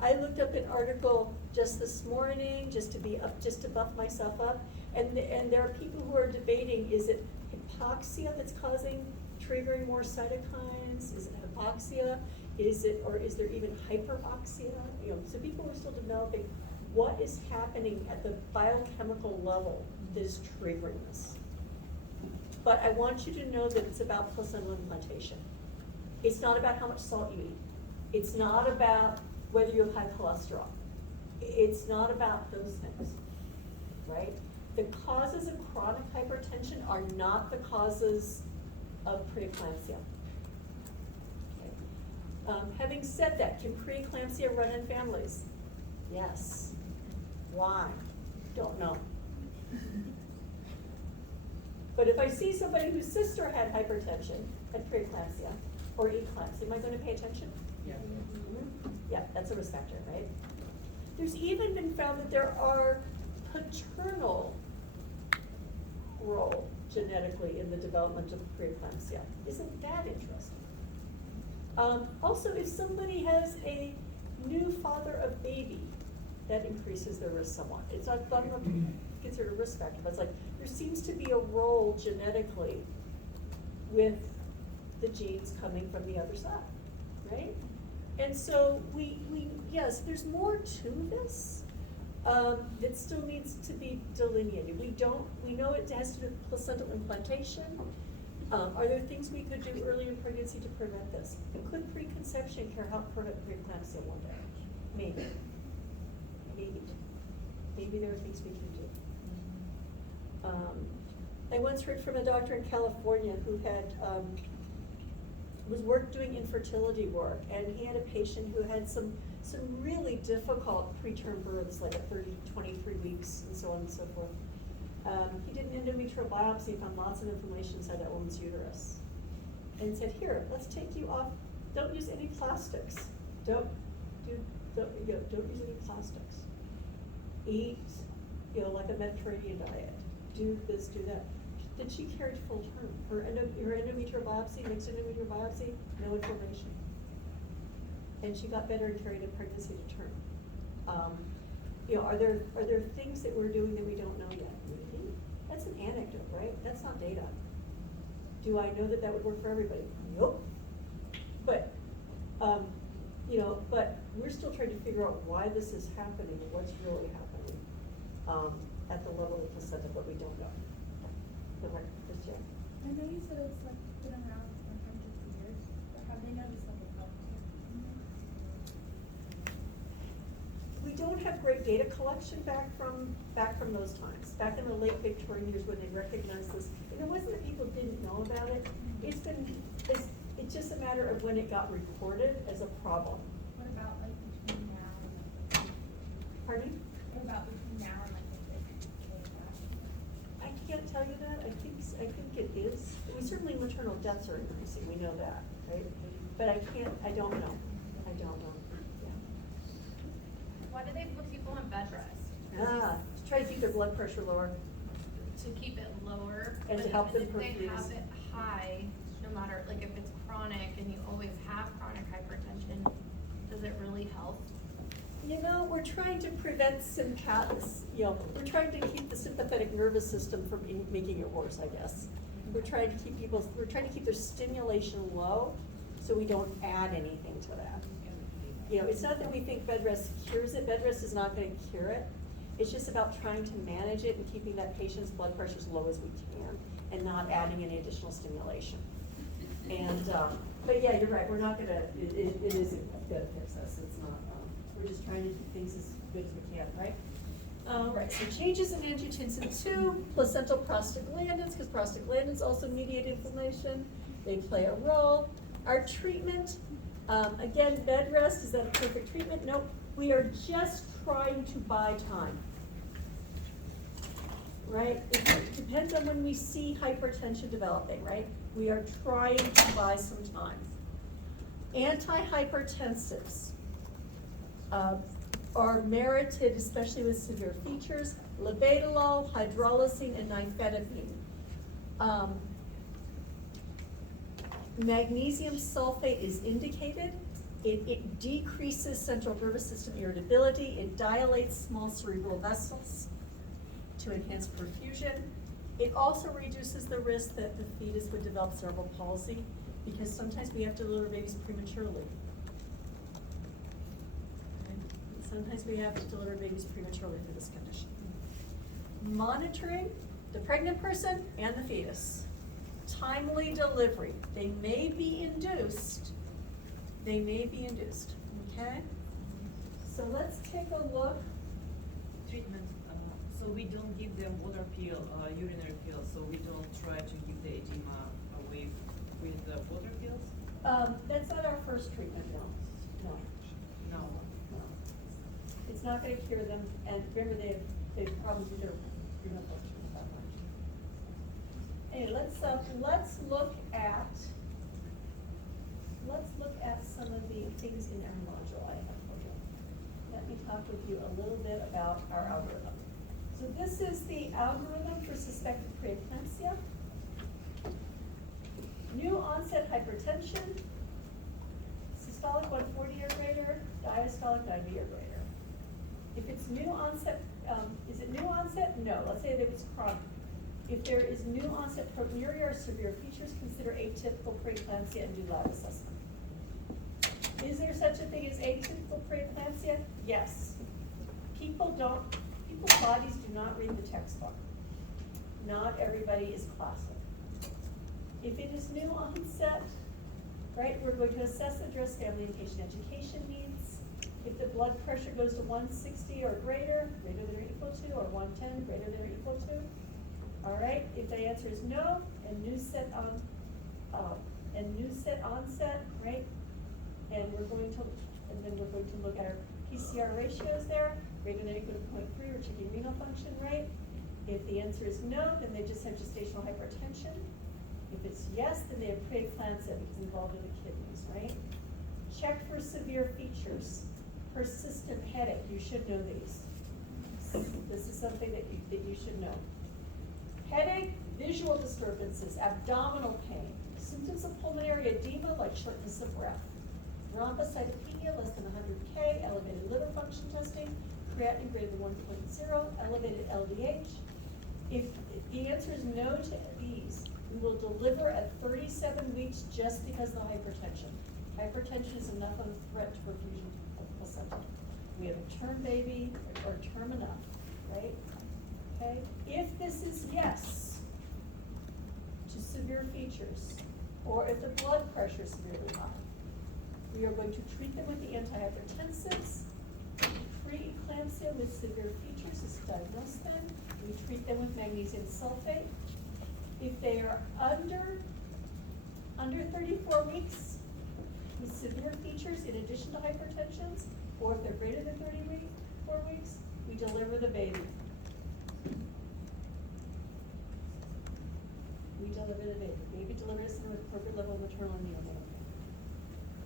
I looked up an article just this morning, just to buff myself up, and there are people who are debating: is it hypoxia that's triggering more cytokines? Is it hypoxia? Is there even hyperoxia? So people are still developing what is happening at the biochemical level that is triggering this. but I want you to know that it's about placental implantation. It's not about how much salt you eat. It's not about whether you have high cholesterol. It's not about those things, right? The causes of chronic hypertension are not the causes of preeclampsia. Okay. Having said that, can preeclampsia run in families? Yes. Why? Don't know. But if I see somebody whose sister had hypertension, had preeclampsia, or eclampsia, am I going to pay attention? Yeah. Yeah, that's a risk factor, right? There's even been found that there are paternal role genetically in the development of preeclampsia. Isn't that interesting? Also, if somebody has a new father of baby, that increases their risk somewhat. It's not considered a risk factor, but it's like there seems to be a role genetically with the genes coming from the other side, right? And so yes, there's more to this that still needs to be delineated. We know it has to do with placental implantation. Are there things we could do early in pregnancy to prevent this? Could preconception care help prevent preeclampsia one day? Maybe. Maybe there are things we can do. I once heard from a doctor in California who had was doing infertility work, and he had a patient who had some really difficult preterm births, like at 23 weeks, and so on and so forth. He did an endometrial biopsy, found lots of inflammation inside that woman's uterus, and said, "Here, let's take you off. Don't use any plastics. Don't use any plastics. Eat, like a Mediterranean diet. Do this, do that." Then she carried full term. Her endometrial biopsy, mixed endometrial biopsy, no inflammation. And she got better and carried a pregnancy to term. Are there things that we're doing that we don't know yet? Maybe. That's an anecdote, right? That's not data. Do I know that would work for everybody? Nope. But, but we're still trying to figure out why this is happening and what's really happening at the level of placenta, but we don't know. Correct, Christian? I know you said it's like been around for hundreds of years, but have they noticed like a healthcare? We don't have great data collection back from those times. Back in the late Victorian years when they recognized this, and it wasn't that people didn't know about it. It's just a matter of when it got reported as a problem. What about like between now and like? Pardon me? What about between now and like the I can't tell you that. I think it is. Certainly maternal deaths are increasing. We know that, right? But I don't know. Yeah. Why do they put people on bed rest? To try to keep their blood pressure lower. To keep it lower. And to but help them if they perfuse. have it high, no matter, like if it's chronic and you always have chronic hypertension, does it really help? We're trying to prevent we're trying to keep the sympathetic nervous system from making it worse, I guess. We're trying to keep their stimulation low so we don't add anything to that. It's not that we think bed rest cures it. Bed rest is not going to cure it. It's just about trying to manage it and keeping that patient's blood pressure as low as we can and not adding any additional stimulation. And, but yeah, you're right. We're not going to, it isn't going to fix us. It's not, we're just trying to keep things as good as we can, right? Right, so changes in angiotensin II, placental prostaglandins, because prostaglandins also mediate inflammation. They play a role. Our treatment, again, bed rest, is that a perfect treatment? Nope. We are just trying to buy time, right? It depends on when we see hypertension developing, right? We are trying to buy some time. Antihypertensives are merited, especially with severe features: labetalol, hydralazine, and nifedipine. Magnesium sulfate is indicated. It decreases central nervous system irritability. It dilates small cerebral vessels to enhance perfusion. It also reduces the risk that the fetus would develop cerebral palsy, because sometimes we have to deliver babies prematurely. Sometimes we have to deliver babies prematurely for this condition. Monitoring the pregnant person and the fetus. timely delivery. They may be induced, okay? So let's take a look. Treatment, so we don't give them water pill, urinary pills, so we don't try to give the edema away with the water pills? That's not our first treatment, no. No. It's not gonna cure them, and remember, they have problems with their renal function that much. Anyway, let's look at some of the things in our module I have for you. Let me talk with you a little bit about our algorithm. So this is the algorithm for suspected preeclampsia. New onset hypertension, systolic 140 or greater, diastolic 90 or greater. If it's new onset, is it new onset? No, let's say that it's chronic. If there is new onset proteinuria or severe features, consider atypical preeclampsia and do lab assessment. Is there such a thing as atypical preeclampsia? Yes. People's bodies do not read the textbook. Not everybody is classic. If it is new onset, right, we're going to assess, address family and patient education needs. If the blood pressure goes to 160 or greater than or equal to, or 110, greater than or equal to. All right, if the answer is no, and new set onset, right? And then we're going to look at our PCR ratios there, greater than or equal to 0.3, we're checking renal function, right? If the answer is no, then they just have gestational hypertension. If it's yes, then they have preeclampsia because it's involved in the kidneys, right? Check for severe features. Persistent headache, you should know these. This is something that you should know. Headache, visual disturbances, abdominal pain, symptoms of pulmonary edema like shortness of breath, thrombocytopenia less than 100K, elevated liver function testing, creatinine greater than 1.0, elevated LDH. If the answer is no to these, we will deliver at 37 weeks just because of the hypertension. Hypertension is enough of a threat to perfusion of the placenta. We have a term baby or term enough, right? Okay, if this is yes to severe features, or if the blood pressure is severely high, we are going to treat them with the antihypertensives. Preeclampsia with severe features is diagnosed then. We treat them with magnesium sulfate. If they are under 34 weeks with severe features in addition to hypertensions, or if they're greater than 34 weeks, we deliver the baby. We deliver the baby. Baby delivered at with appropriate level of maternal and neonatal care.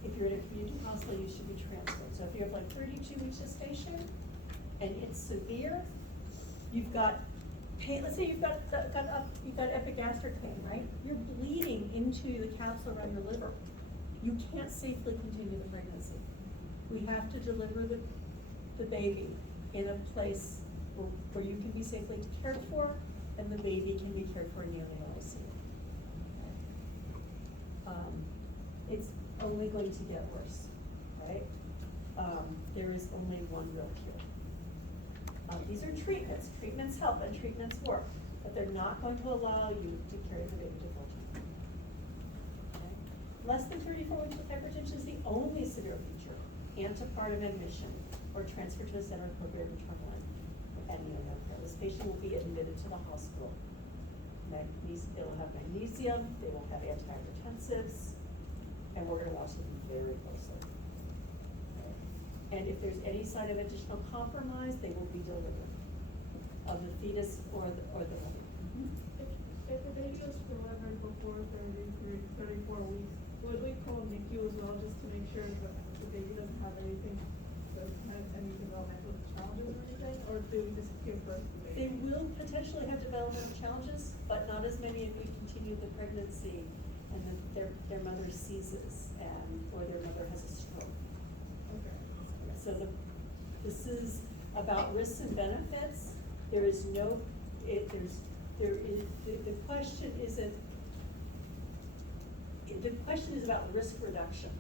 If you're in a community hospital, you should be transferred. So if you have like 32 weeks gestation and it's severe, you've got pain. Let's say you've got epigastric pain, right? You're bleeding into the capsule around your liver. You can't safely continue the pregnancy. We have to deliver the baby in a place where you can be safely cared for and the baby can be cared for in neonatal ICU. It's only going to get worse, right? There is only one real cure. These are treatments. Treatments help and treatments work, but they're not going to allow you to carry the baby to full term. Okay? Less than 34 weeks with hypertension is the only severe feature. Antepartum admission or transfer to a center of appropriate maternal and neonatal care. This patient will be admitted to the hospital. They will have magnesium, they will have antihypertensives, and we're going to watch them very closely. And if there's any sign of additional compromise, they will be delivered of the fetus or the mother. If the baby is delivered before 34 weeks, would we call NICU as well just to make sure that the baby doesn't have any developmental challenges or anything, or do we just give birth to the They baby? will potentially have developmental challenges, but not as many if we continue the pregnancy and then their mother seizes or their mother has a stroke. Okay. So this is about risks and benefits. There is no, the question isn't, the question is about risk reduction.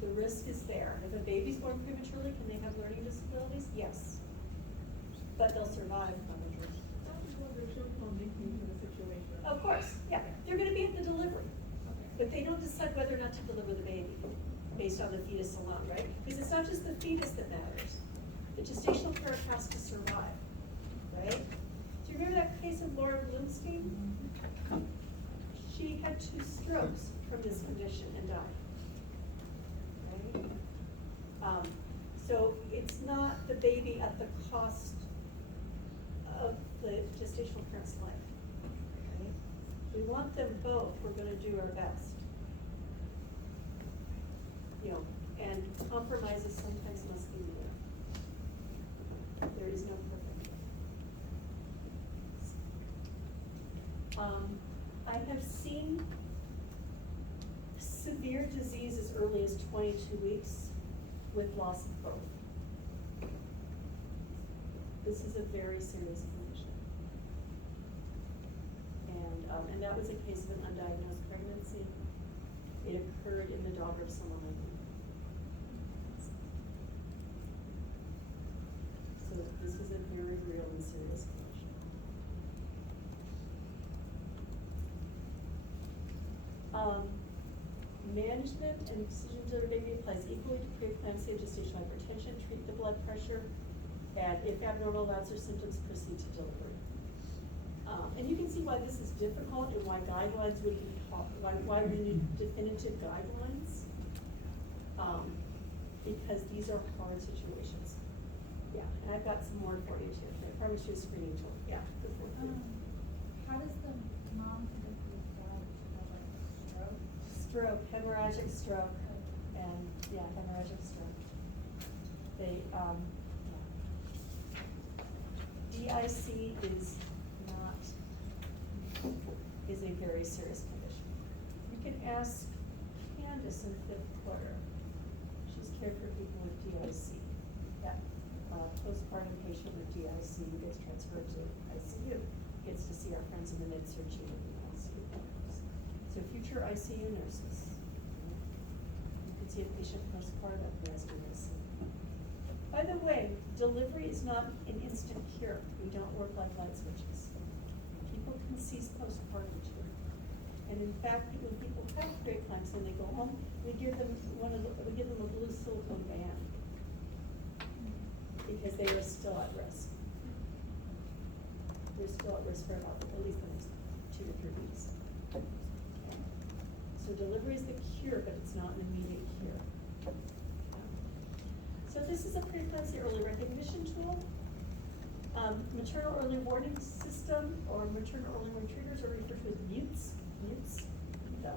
The risk is there. If a baby's born prematurely, can they have learning disabilities? Yes. But they'll survive. Should we call NICU for the situation? Of course, yeah, they're gonna be at the delivery, but they don't decide whether or not to deliver the baby based on the fetus alone, right? Because it's not just the fetus that matters. The gestational parent has to survive, right? Do you remember that case of Laura Bloomstein? She had 2 strokes from this condition and died, right? So it's not the baby at the cost of the gestational parent's life. Okay? We want them both, we're gonna do our best. You know, and compromises sometimes must be made. There is no perfect. I have seen severe disease as early as 22 weeks with loss of both. This is a very serious condition. And that was a case of an undiagnosed pregnancy. It occurred in the daughter of someone I knew. So this is a very real and serious condition. Management and decision to deliver baby applies equally to preeclampsia and gestational hypertension. Treat the blood pressure, and if abnormal amounts or symptoms, proceed to delivery. And you can see why this is difficult and why guidelines would be taught, why we need definitive guidelines. Because these are hard situations. Yeah, and I've got some more for you too. I promise you a screening tool. Yeah, the fourth thing. How does the mom typically die? Have like stroke? Stroke, hemorrhagic stroke, and yeah, hemorrhagic stroke. They, DIC is a very serious condition. You can ask Candace in 5th quarter. She's cared for people with DIC. That postpartum patient with DIC gets transferred to ICU, gets to see our friends in the med-surg unit in the ICU. So future ICU nurses. You can see a patient postpartum who has DIC. By the way, delivery is not an instant cure. We don't work like light switches. People can cease postpartum too. And in fact, when people have preeclampsia and they go home, we give them a blue silicone band because they are still at risk. They're still at risk for about at least the next 2 to 3 weeks. Okay. So delivery is the cure, but it's not an immediate cure. So this is a preeclampsia early recognition tool. Maternal early warning system or maternal early retrievers are referred to as mutes. No.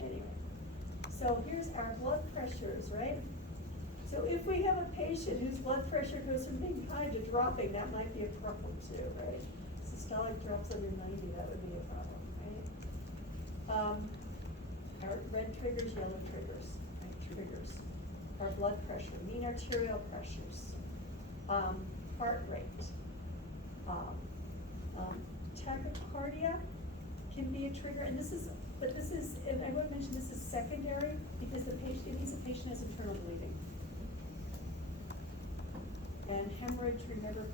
Anyway, so here's our blood pressures, right? So if we have a patient whose blood pressure goes from being high to dropping, that might be a problem too, right? Systolic drops under 90, that would be a problem, right? Our red triggers, yellow triggers, right? Triggers. Our blood pressure, mean arterial pressures, heart rate. Tachycardia can be a trigger, and and I would mention this is secondary because it means the patient has internal bleeding. And hemorrhage, remember,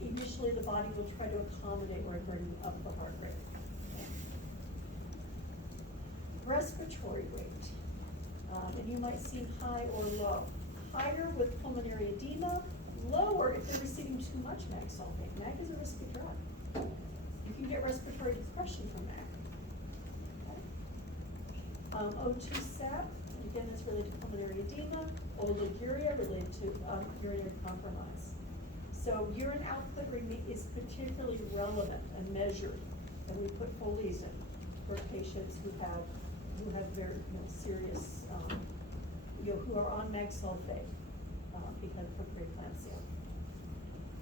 initially the body will try to accommodate or bring up the heart rate. Respiratory rate, and you might see high or low. Higher with pulmonary edema, lower if they're receiving too much MAC sulfate. MAC is a risky drug. You can get respiratory depression from MAC. Okay. O2 sap, again, that's related to pulmonary edema. Oliguria related to urinary compromise. So urine output is particularly relevant and measured, and we put Foley's in for patients who have very serious, who are on MAC sulfate because of preeclampsia.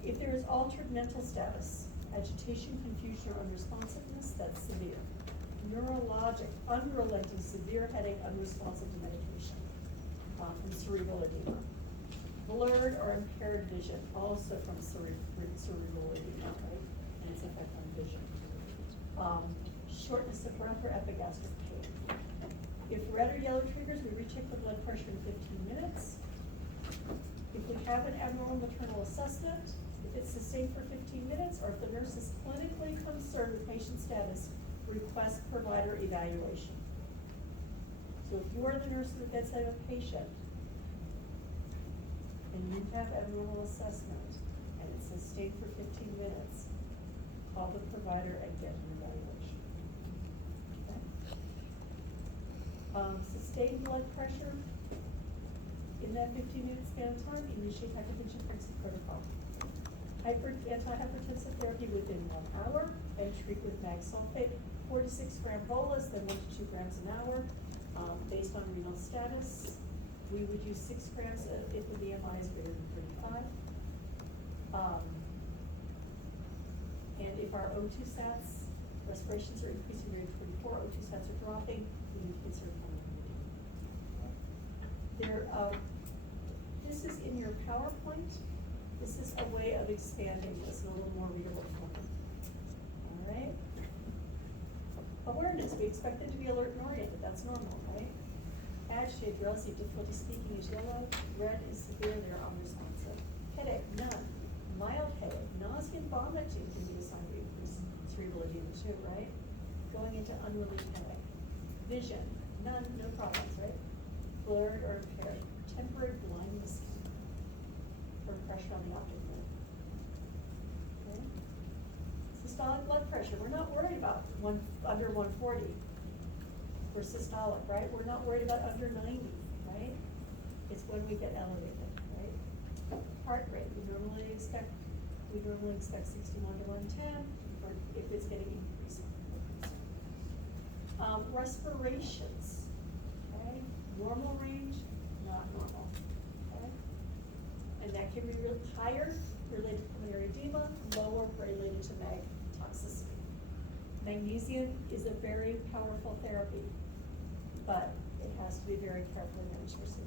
If there is altered mental status, agitation, confusion, or unresponsiveness, that's severe. Neurologic, unrelenting, severe headache, unresponsive to medication, from cerebral edema. Blurred or impaired vision, also from cerebral edema, right? And its effect on vision. Shortness of breath or epigastric pain. If red or yellow triggers, we recheck the blood pressure in 15 minutes. If we have an abnormal maternal assessment, if it's sustained for 15 minutes, or if the nurse is clinically concerned with patient status, request provider evaluation. So if you are the nurse at the bedside of a patient, and you have abnormal assessment, and it says stay for 15 minutes, call the provider and get an evaluation. Okay? Sustained blood pressure, in that 15-minute span of time, initiate hypertension pregnancy protocol. Antihypertensive therapy within 1 hour, and treat with mag sulfate, 4 to 6 gram bolus, then 1 to 2 grams an hour. Based on renal status, we would use 6 grams if the BMI is greater than 35. And if our O2 sats, respirations are increasing greater than 24, O2 sats are dropping, we need to consider pulmonary. This is in your PowerPoint. This is a way of expanding this in a little more readable form. All right? Awareness, we expect them to be alert and oriented, that's normal, right? Agitated, relative difficulty speaking is yellow, red is severe, they're unresponsive. Headache, none. Mild headache, nausea and vomiting can be a sign of increased cerebral edema too, right? Going into unrelieved headache. Vision, none, no problems, right? Blurred or impaired. Temporary blindness or pressure on the optic nerve. Okay? Systolic blood pressure, we're not worried about under 140 for systolic, right? We're not worried about under 90, right? It's when we get elevated, right? Heart rate, we normally expect 61 to 110, or if it's getting increasing. Respirations, okay? Normal range, not normal, okay? And that can be really higher related to pulmonary edema, lower related to mag toxicity. Magnesium is a very powerful therapy, but it has to be very carefully managed for safety.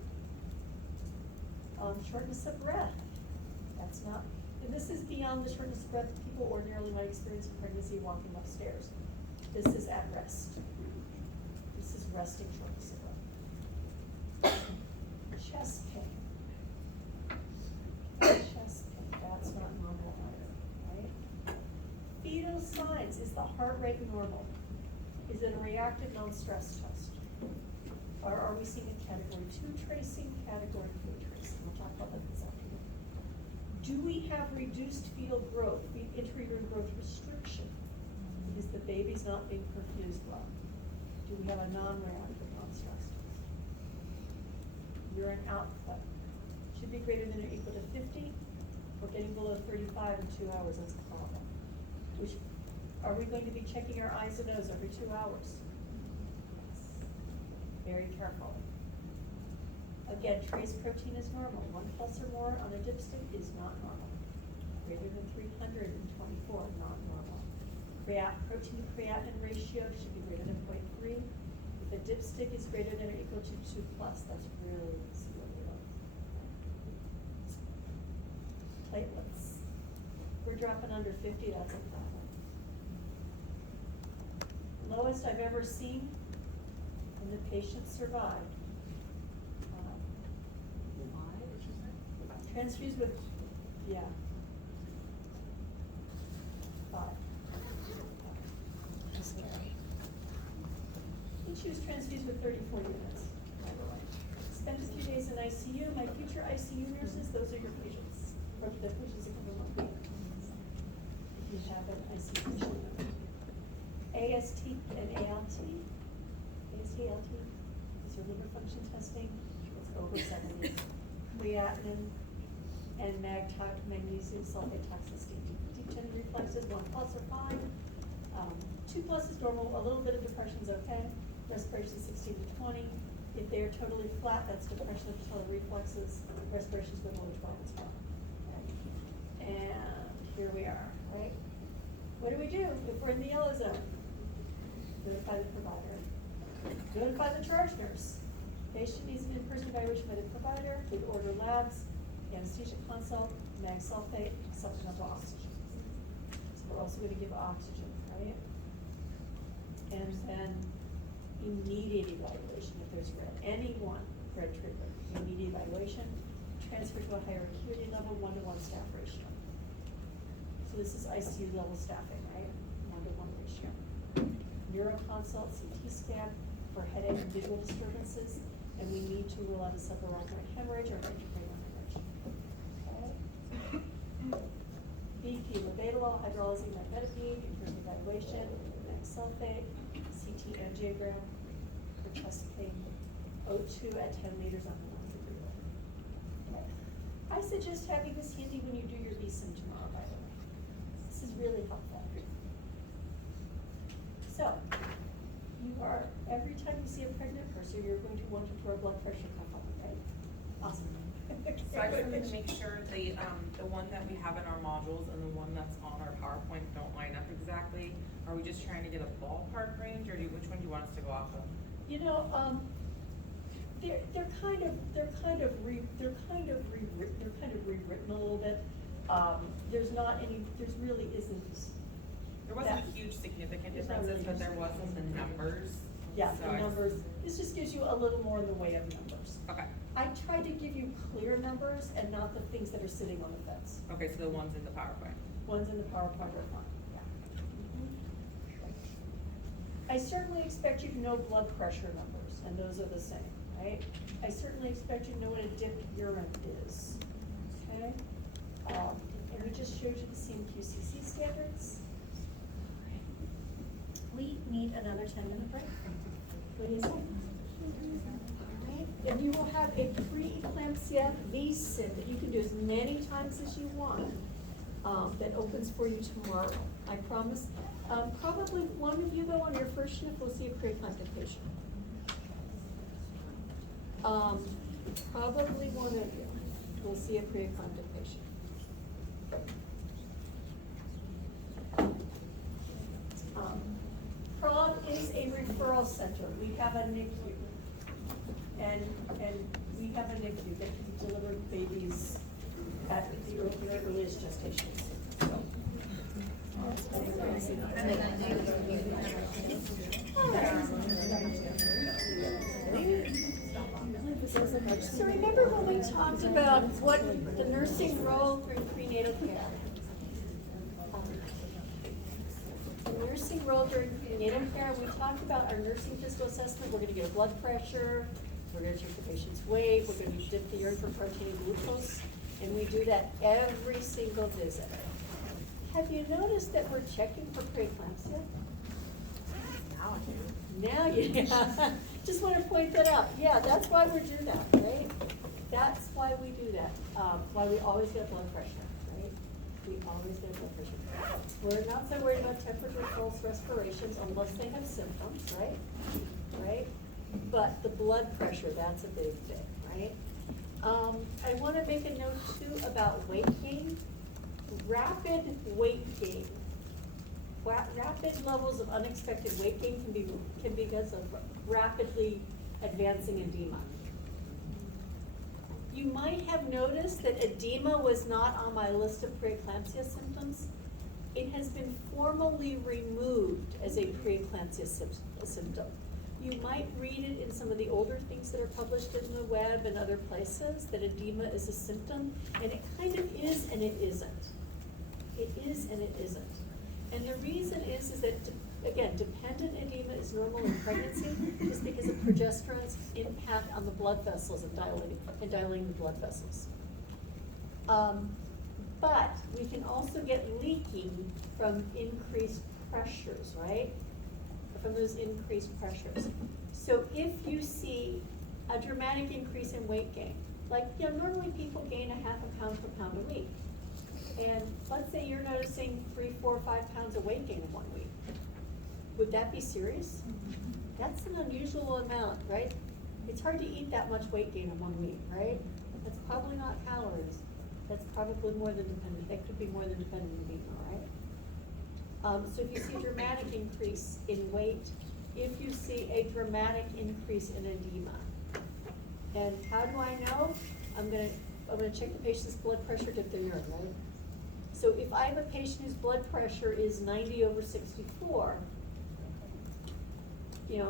Shortness of breath, that's not, and this is beyond the shortness of breath people ordinarily might experience in pregnancy walking upstairs. This is at rest. This is resting shortness of breath. Chest pain. Chest pain, that's not normal either, right? Fetal signs, is the heart rate normal? Is it a reactive non-stress test? Or are we seeing a category 2 tracing, category 3 tracing? We'll talk about that this afternoon. Do we have reduced fetal growth, intrauterine growth restriction? Because the baby's not being perfused well. Do we have a non-reactive non-stress test? Urine output should be greater than or equal to 50. We're getting below 35 in 2 hours, that's a problem. Are we going to be checking our eyes and nose every 2 hours? Very careful. Again, trace protein is normal. 1 plus or more on a dipstick is not normal. Greater than 324, not normal. Protein to creatinine ratio should be greater than 0.3. If a dipstick is greater than or equal to 2 plus, that's really severely low. Platelets. We're dropping under 50, that's a problem. Lowest I've ever seen, and the patient survived. Transfused with, yeah. 5. Scary. And she was transfused with 34 units, by the way. Spent a few days in ICU. My future ICU nurses, those are your patients, or the patients that come in with me. If you have an ICU patient. AST and ALT. AST, ALT, is your liver function testing. It's over 70. Creatinine and magnesium sulfate toxicity. Deep tendon reflexes, 1 plus or 5. 2 plus is normal, a little bit of depression is okay. Respiration 16 to 20. If they are totally flat, that's depression of patellar reflexes. Respirations below 12 as well. Okay. And here we are, right? What do we do if we're in the yellow zone? Notify the provider. Notify the charge nurse. Patient needs an in-person evaluation by the provider. We order labs, anesthesia consult, mag sulfate, supplemental oxygen. So we're also going to give oxygen, right? And then immediate evaluation if there's red. Anyone red treatment, immediate evaluation. Transfer to a higher acuity level, 1-to-1 staff ratio. So this is ICU level staffing, right? 1-to-1 ratio. neuroconsult, CT scan for headache and visual disturbances, and we need to rule out a subarachnoid hemorrhage or intracranial hemorrhage. Okay. BP, labetalol, hydrolysine, methamphetamine, uterine evaluation, next sulfate, CT angiogram for chest pain, O2 at 10 liters on the monthly. Okay. I suggest having this handy when you do your BSIM tomorrow, by the way. This is really helpful. So, you are, every time you see a pregnant person, you're going to want to draw a blood pressure cuff on, right? Awesome. So I just wanted to make sure the one that we have in our modules and the one that's on our PowerPoint don't line up exactly. Are we just trying to get a ballpark range, or which one do you want us to go off of? You know, they're kind of rewritten a little bit. There really isn't. There wasn't a huge significant There's not differences, really but there huge wasn't the numbers. Yeah, So the numbers, this just gives you a little more in the way of numbers. Okay, I tried to give you clear numbers and not the things that are sitting on the fence. okay, so the ones in the PowerPoint. Ones in the PowerPoint are fine, yeah. I certainly expect you to know blood pressure numbers, and those are the same, right? I certainly expect you to know what a dipped urine is, okay? And we just showed you the CMQCC standards. We need another 10-minute break. What do you say? Alright, and you will have a pre-eclampsia VSIN that you can do as many times as you want, that opens for you tomorrow. I promise. Probably one of you, though, on your first shift will see a pre-eclamptic patient. Probably one of you will see a pre-eclamptic patient. Prague is a referral center. We have a NICU. And we have a NICU that can deliver babies at the earliest gestation. So. So remember when we talked about what the nursing role for prenatal care? The nursing role during prenatal care, we talked about our nursing physical assessment. We're gonna get a blood pressure, we're gonna check the patient's weight, we're gonna dip the urine for protein and glucose, and we do that every single visit. Have you noticed that we're checking for preeclampsia? Now you just want to point that out. Yeah, that's why we do that, right? That's why we do that. Why we always get blood pressure, right? We always get blood pressure. We're not so worried about temperature, pulse, respirations, unless they have symptoms, right? Right? But the blood pressure, that's a big thing, right? I want to make a note too about weight gain. Rapid weight gain. Rapid levels of unexpected weight gain can be because of rapidly advancing edema. You might have noticed that edema was not on my list of preeclampsia symptoms. It has been formally removed as a preeclampsia symptom. You might read it in some of the older things that are published in the web and other places, that edema is a symptom, and it kind of is and it isn't. It is and it isn't. And the reason is that, again, dependent edema is normal in pregnancy just because of progesterone's impact on the blood vessels and dilating the blood vessels. But we can also get leaking from increased pressures, right? From those increased pressures. So if you see a dramatic increase in weight gain, like, normally people gain a half a pound per pound a week. And let's say you're noticing 3, 4, 5 pounds of weight gain in 1 week. Would that be serious? That's an unusual amount, right? It's hard to eat that much weight gain in 1 week, right? That's probably not calories. That's probably more than dependent. That could be more than dependent edema, right? So if you see a dramatic increase in weight, if you see a dramatic increase in edema, and how do I know? I'm gonna check the patient's blood pressure, dip their urine, right? So if I have a patient whose blood pressure is 90/64,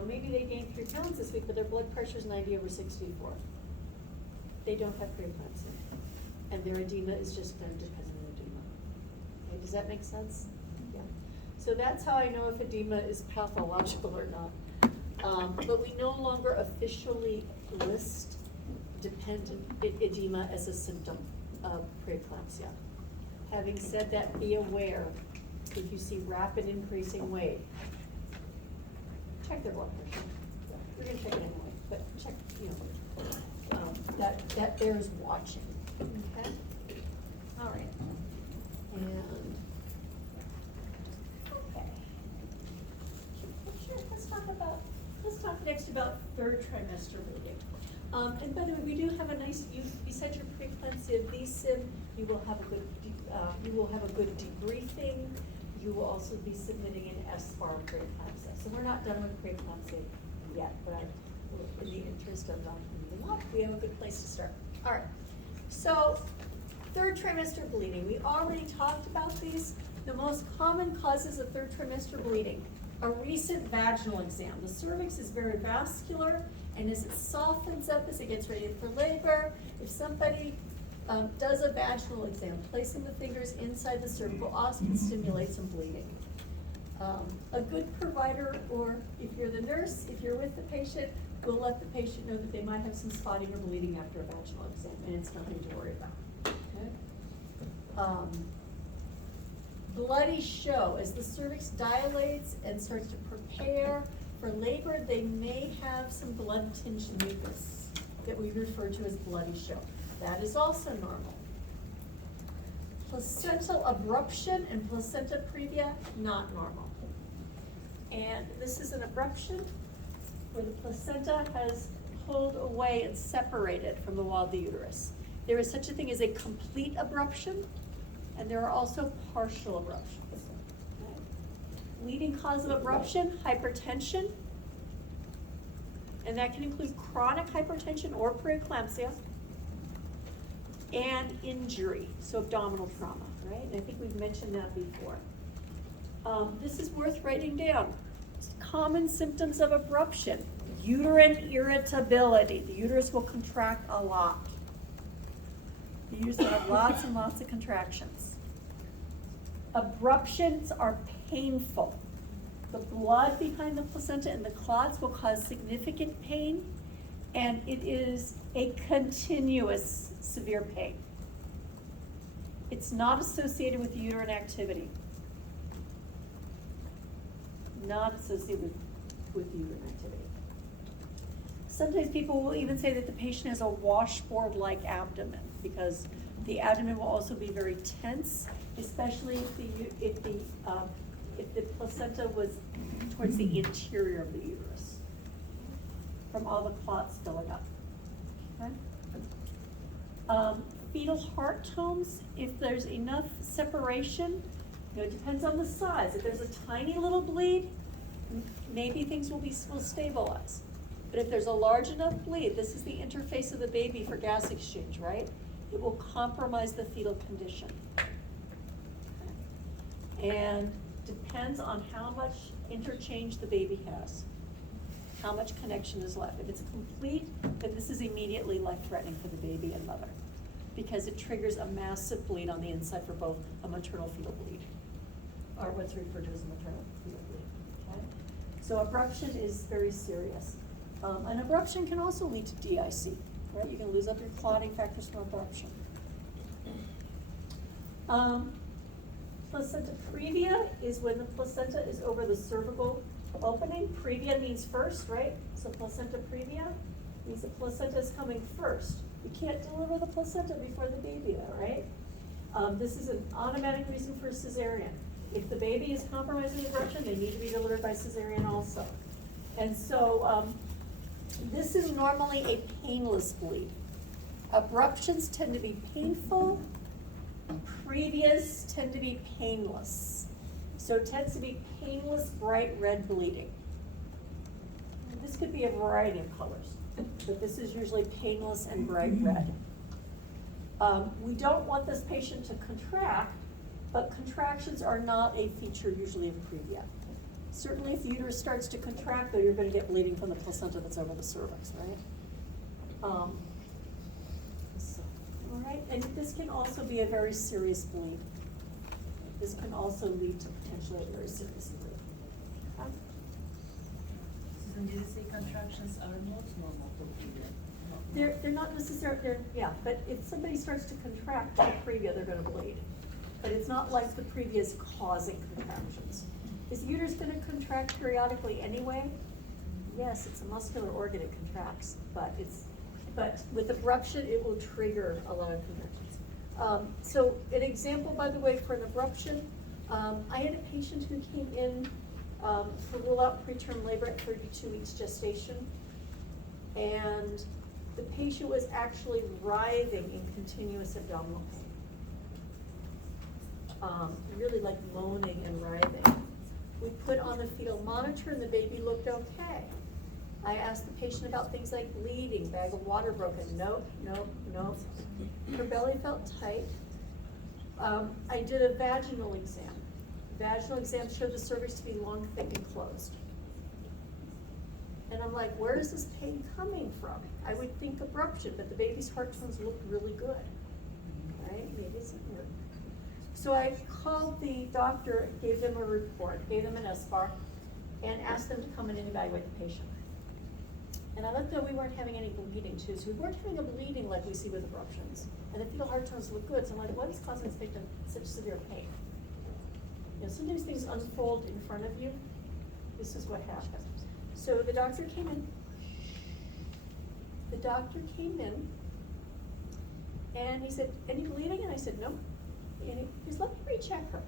maybe they gained 3 pounds this week, but their blood pressure is 90/64. They don't have preeclampsia, and their edema is just dependent on edema. Okay, does that make sense? Yeah. So that's how I know if edema is pathological or not. But we no longer officially list dependent edema as a symptom of preeclampsia. Having said that, be aware, if you see rapid increasing weight, check their blood pressure. We're gonna check it anyway, but check, that bears watching, okay? All right. And, okay. Sure, let's talk next about third trimester bleeding. And by the way, we do have a nice, besides your preeclampsia VSIM, you will have a good debriefing. You will also be submitting an SBAR preeclampsia. So we're not done with preeclampsia yet, but in the interest of moving up, we have a good place to start. All right, so third trimester bleeding. We already talked about these. The most common causes of third trimester bleeding. A recent vaginal exam. The cervix is very vascular, and as it softens up as it gets ready for labor, if somebody does a vaginal exam, placing the fingers inside the cervical often stimulates some bleeding. A good provider, or if you're the nurse, if you're with the patient, will let the patient know that they might have some spotting or bleeding after a vaginal exam, and it's nothing to worry about. Okay? Bloody show. As the cervix dilates and starts to prepare for labor, they may have some blood-tinged mucus that we refer to as bloody show. That is also normal. Placental abruption and placenta previa, not normal. And this is an abruption where the placenta has pulled away and separated from the wall of the uterus. There is such a thing as a complete abruption, and there are also partial abruptions. Okay. Leading cause of abruption, hypertension, and that can include chronic hypertension or preeclampsia, and injury, so abdominal trauma, right? And I think we've mentioned that before. This is worth writing down. Common symptoms of abruption: uterine irritability. The uterus will contract a lot. The uterus will have lots and lots of contractions. Abruptions are painful. The blood behind the placenta and the clots will cause significant pain, and it is a continuous severe pain. It's not associated with uterine activity. Not associated with uterine activity. Sometimes people will even say that the patient has a washboard-like abdomen because the abdomen will also be very tense, especially if the placenta was towards the interior of the uterus from all the clots filling up. Okay? Fetal heart tones, if there's enough separation, it depends on the size. If there's a tiny little bleed, maybe things will stabilize. But if there's a large enough bleed, this is the interface of the baby for gas exchange, right? It will compromise the fetal condition. Okay. And depends on how much interchange the baby has, how much connection is left. If it's complete, then this is immediately life-threatening for the baby and mother because it triggers a massive bleed on the inside for both a maternal fetal bleed, or what's referred to as a maternal fetal bleed. Okay? So abruption is very serious. An abruption can also lead to DIC, right? You can lose up your clotting factors from abruption. Placenta previa is when the placenta is over the cervical opening. Previa means first, right? So placenta previa means the placenta is coming first. You can't deliver the placenta before the baby, right? This is an automatic reason for a cesarean. If the baby is compromised with abruption, they need to be delivered by cesarean also. And so this is normally a painless bleed. Abruptions tend to be painful. Previas tend to be painless. So it tends to be painless, bright red bleeding. This could be a variety of colors, but this is usually painless and bright red. We don't want this patient to contract, but contractions are not a feature usually of previa. Certainly if the uterus starts to contract, though, you're going to get bleeding from the placenta that's over the cervix, right? All right, and this can also be a very serious bleed. this can also lead to potentially a very serious injury. Okay? Susan, did you say contractions are not normal for period? They're not necessarily, yeah, but if somebody starts to contract the previa, they're gonna bleed. But it's not like the previa is causing contractions. Is the uterus gonna contract periodically anyway? Yes, it's a muscular organ, it contracts, but with abruption, it will trigger a lot of contractions. So an example, by the way, for an abruption, I had a patient who came in for rule-out preterm labor at 32 weeks gestation, and the patient was actually writhing in continuous abdominal pain. Really like moaning and writhing. We put on the fetal monitor and the baby looked okay. I asked the patient about things like bleeding, bag of water broken. Nope, nope, nope. Her belly felt tight. I did a vaginal exam. Vaginal exam showed the cervix to be long, thick, and closed. And I'm like, where is this pain coming from? I would think abruption, but the baby's heart tones looked really good. Right? Maybe it's a nerve. So I called the doctor, gave them a report, gave them an SBAR, and asked them to come in and evaluate the patient. And I let them know we weren't having any bleeding too, so we weren't having a bleeding like we see with abruptions. And the fetal heart tones look good, so I'm like, what is causing this victim such severe pain? You know, sometimes things unfold in front of you. This is what happened. So the doctor came in. The doctor came in, and he said, any bleeding? And I said, no. And he goes, let me recheck her.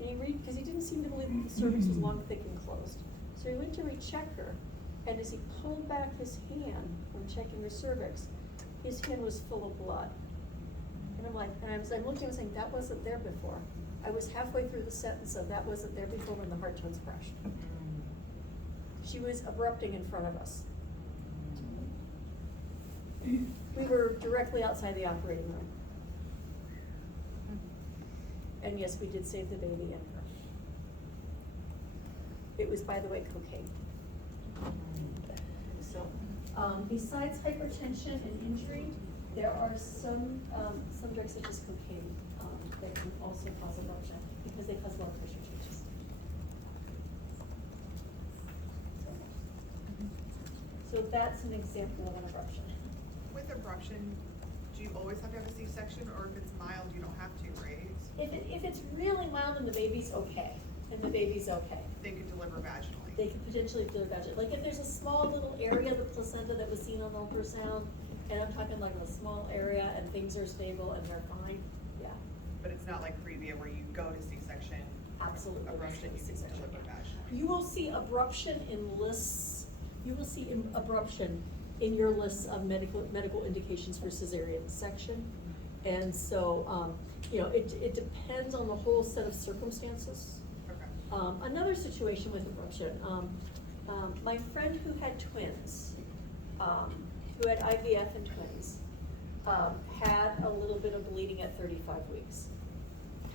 And because he didn't seem to believe that the cervix was long, thick, and closed. So he went to recheck her, and as he pulled back his hand from checking her cervix, his hand was full of blood. And I'm like, and I'm looking and saying, that wasn't there before. I was halfway through the sentence of that wasn't there before when the heart tones crashed. She was abrupting in front of us. We were directly outside the operating room. And yes, we did save the baby and her. It was, by the way, cocaine. So, besides hypertension and injury, there are some drugs such as cocaine that can also cause abruption because they cause blood pressure changes. So that's an example of an abruption. With abruption, do you always have to have a C-section, or if it's mild, you don't have to, right? If it's really mild and the baby's okay, They could deliver vaginally. they could potentially deliver vaginally. Like if there's a small little area of the placenta that was seen on ultrasound, and I'm talking like a small area and things are stable and they're fine, yeah. But it's not like previa where you go to C-section. Absolutely. Abruption, you can deliver vaginally. You will see abruption in lists, abruption in your lists of medical indications for cesarean section. And so, you know, it depends on the whole set of circumstances. Okay. Another situation with abruption, my friend who had twins, who had IVF and twins, had a little bit of bleeding at 35 weeks.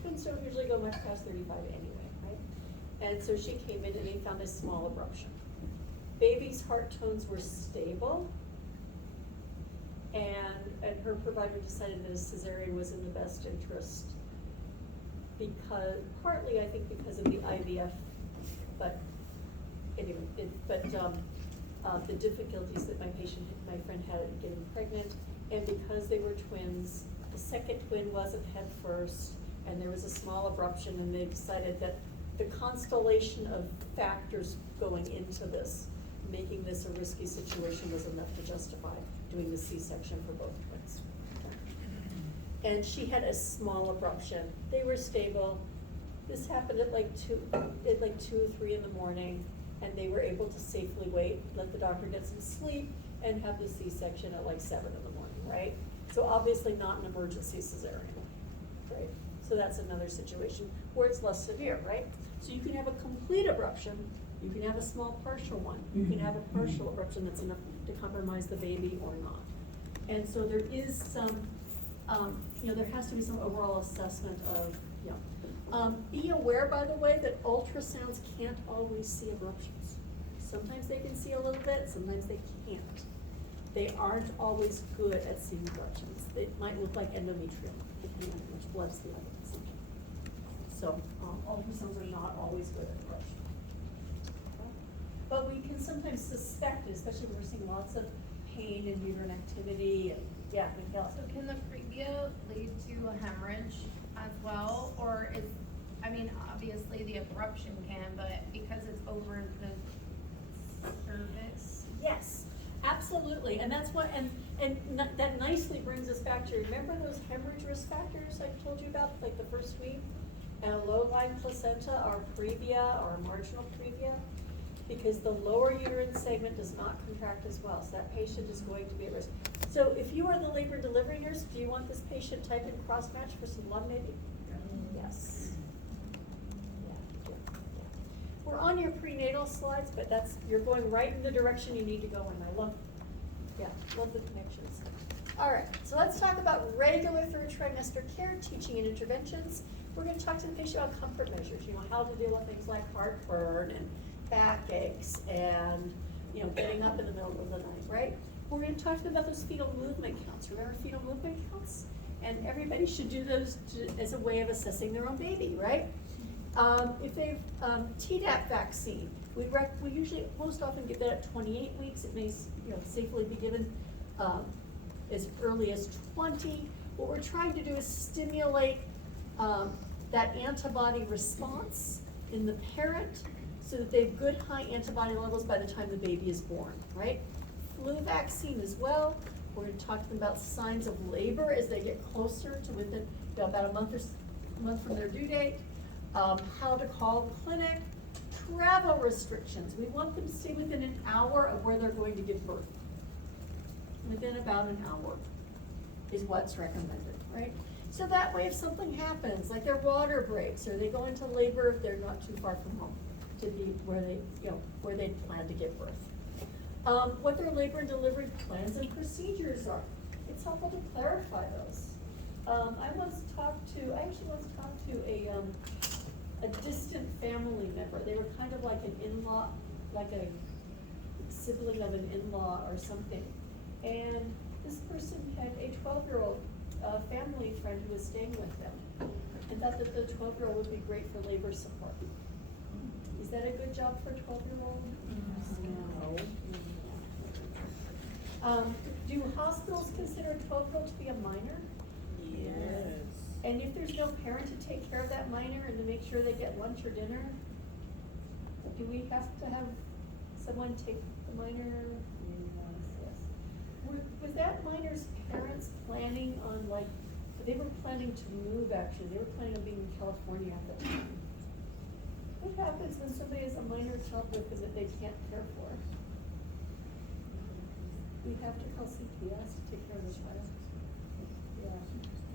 Twins don't usually go much past 35 anyway, right? And so she came in and they found a small abruption. Baby's heart tones were stable, and her provider decided that a cesarean was in the best interest because, partly I think because of the IVF, but anyway, the difficulties that my friend had in getting pregnant, and because they were twins, the second twin wasn't head first, and there was a small abruption, and they decided that the constellation of factors going into this, making this a risky situation, was enough to justify doing the C-section for both twins. And she had a small abruption. They were stable. This happened at like 2 or 3 in the morning, and they were able to safely wait, let the doctor get some sleep, and have the C-section at like 7 in the morning, right? So obviously not an emergency cesarean, right? So that's another situation where it's less severe, right? So you can have a complete abruption, you can have a small partial one, you can have a partial abruption that's enough to compromise the baby or not. And so there is some, you know, there has to be some overall assessment of, you know. Be aware, by the way, that ultrasounds can't always see abruptions. Sometimes they can see a little bit, sometimes they can't. They aren't always good at seeing abruptions. It might look like endometrium, depending on how much blood's left. So, ultrasounds are not always good at abortion. But we can sometimes suspect, especially when we're seeing lots of pain and uterine activity and, yeah, Miguel. So can the previa lead to a hemorrhage as well, or is, I mean, obviously the abruption can, but because it's over the cervix? Yes, absolutely, and that's what, that nicely brings us back to, remember those hemorrhage risk factors I told you about, like the first week? And a low-lying placenta, our previa, or marginal previa, because the lower uterine segment does not contract as well, so that patient is going to be at risk. So if you are the labor and delivery nurse, do you want this patient type in cross-match for some lung maybe? Yes. Yeah. We're on your prenatal slides, but you're going right in the direction you need to go in. Love the connections. All right, so let's talk about regular third trimester care, teaching and interventions. We're gonna talk to the patient about comfort measures, how to deal with things like heartburn and backaches and, getting up in the middle of the night, right? We're gonna talk to them about those fetal movement counts. Remember fetal movement counts? And everybody should do those as a way of assessing their own baby, right? If they've Tdap vaccine, we usually most often give that at 28 weeks. It may safely be given as early as 20. What we're trying to do is stimulate that antibody response in the parent so that they have good high antibody levels by the time the baby is born, right? Flu vaccine as well. We're going to talk to them about signs of labor as they get closer to within about a month from their due date. How to call the clinic. Travel restrictions. We want them to stay within an hour of where they're going to give birth. Within about an hour is what's recommended, right? So that way if something happens, like their water breaks or they go into labor if they're not too far from home to be where they plan to give birth. What their labor and delivery plans and procedures are. It's helpful to clarify those. I actually once talked to a distant family member. They were kind of like an in-law, like a sibling of an in-law or something. And this person had a 12-year-old family friend who was staying with them and thought that the 12-year-old would be great for labor support. Is that a good job for a 12-year-old? No. Do hospitals consider a 12-year-old to be a minor? Yes. And if there's no parent to take care of that minor and to make sure they get lunch or dinner, do we have to have someone take the minor? Yes. Was that minor's parents planning on they were planning to move actually, they were planning on being in California at that time. What happens when somebody has a minor child with them that they can't care for? We have to call CPS to take care of the child. Yeah.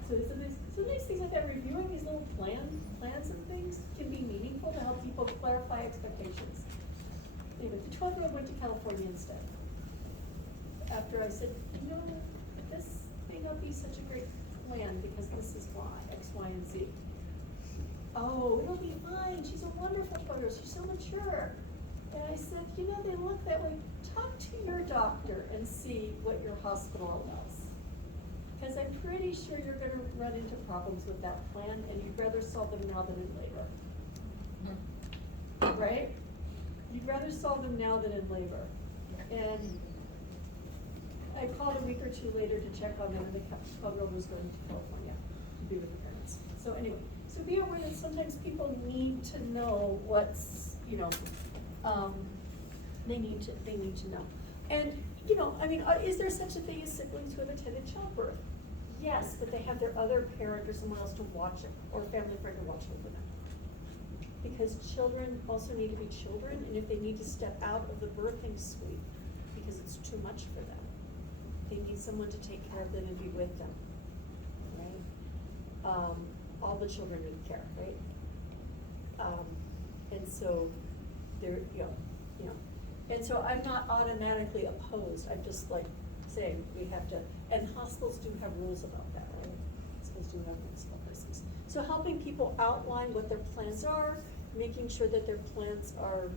So some of these things like that, reviewing these little plans and things can be meaningful to help people clarify expectations. Anyway, the 12-year-old went to California instead. After I said, this may not be such a great plan because this is why, X, Y, and Z. Oh, it'll be fine. She's a wonderful 12-year-old. She's so mature. And I said, they look that way. Talk to your doctor and see what your hospital allows. Because I'm pretty sure you're going to run into problems with that plan, and you'd rather solve them now than in labor. Right? You'd rather solve them now than in labor. And I called a week or two later to check on them, and the 12-year-old was going to California to be with the parents. So anyway, so be aware that sometimes people need to know what's, they need to know. And, is there such a thing as siblings who have attended childbirth? Yes, but they have their other parent or someone else to watch it, or a family friend to watch over them. Because children also need to be children, and if they need to step out of the birthing suite because it's too much for them, they need someone to take care of them and be with them, right? All the children need care, right? And so and so I'm not automatically opposed. I'm just saying we have to, and hospitals do have rules about that, right? Hospitals do have rules about those things. So helping people outline what their plans are, making sure that their plans are,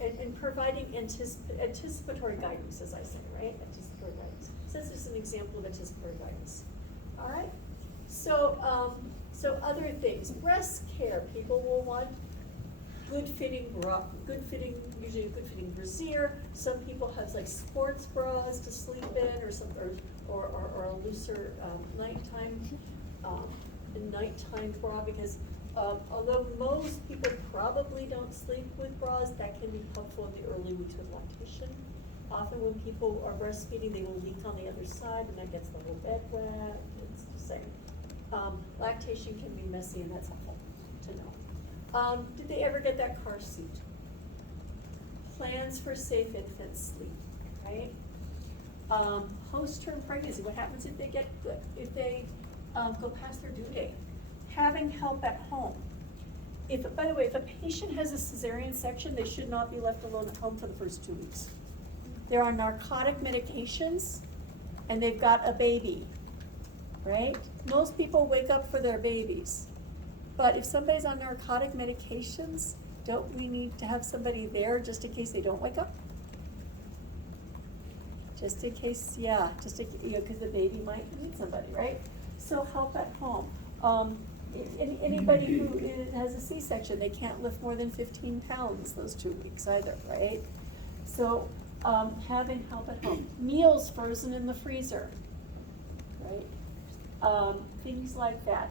and providing anticipatory guidance, as I say, right? Anticipatory guidance. So this is an example of anticipatory guidance. All right? So So other things, breast care, people will want good fitting bra, usually a good fitting brassiere. Some people have like sports bras to sleep in, or some, or a looser nighttime bra, because although most people probably don't sleep with bras, that can be helpful in the early weeks with lactation. Often when people are breastfeeding, they will leak on the other side, and that gets the whole bed wet. It's the same. Lactation can be messy, and that's helpful to know. Did they ever get that car seat? Plans for safe infant sleep, right? Post-term pregnancy, what happens if they go past their due date? Having help at home. By the way, if a patient has a cesarean section, they should not be left alone at home for the first 2 weeks. They're on narcotic medications, and they've got a baby, right? Most people wake up for their babies. But if somebody's on narcotic medications, don't we need to have somebody there just in case they don't wake up? Just in case, because the baby might need somebody, right? So help at home. Anybody who has a C-section, they can't lift more than 15 pounds those 2 weeks either, right? So having help at home. Meals frozen in the freezer, right? Things like that.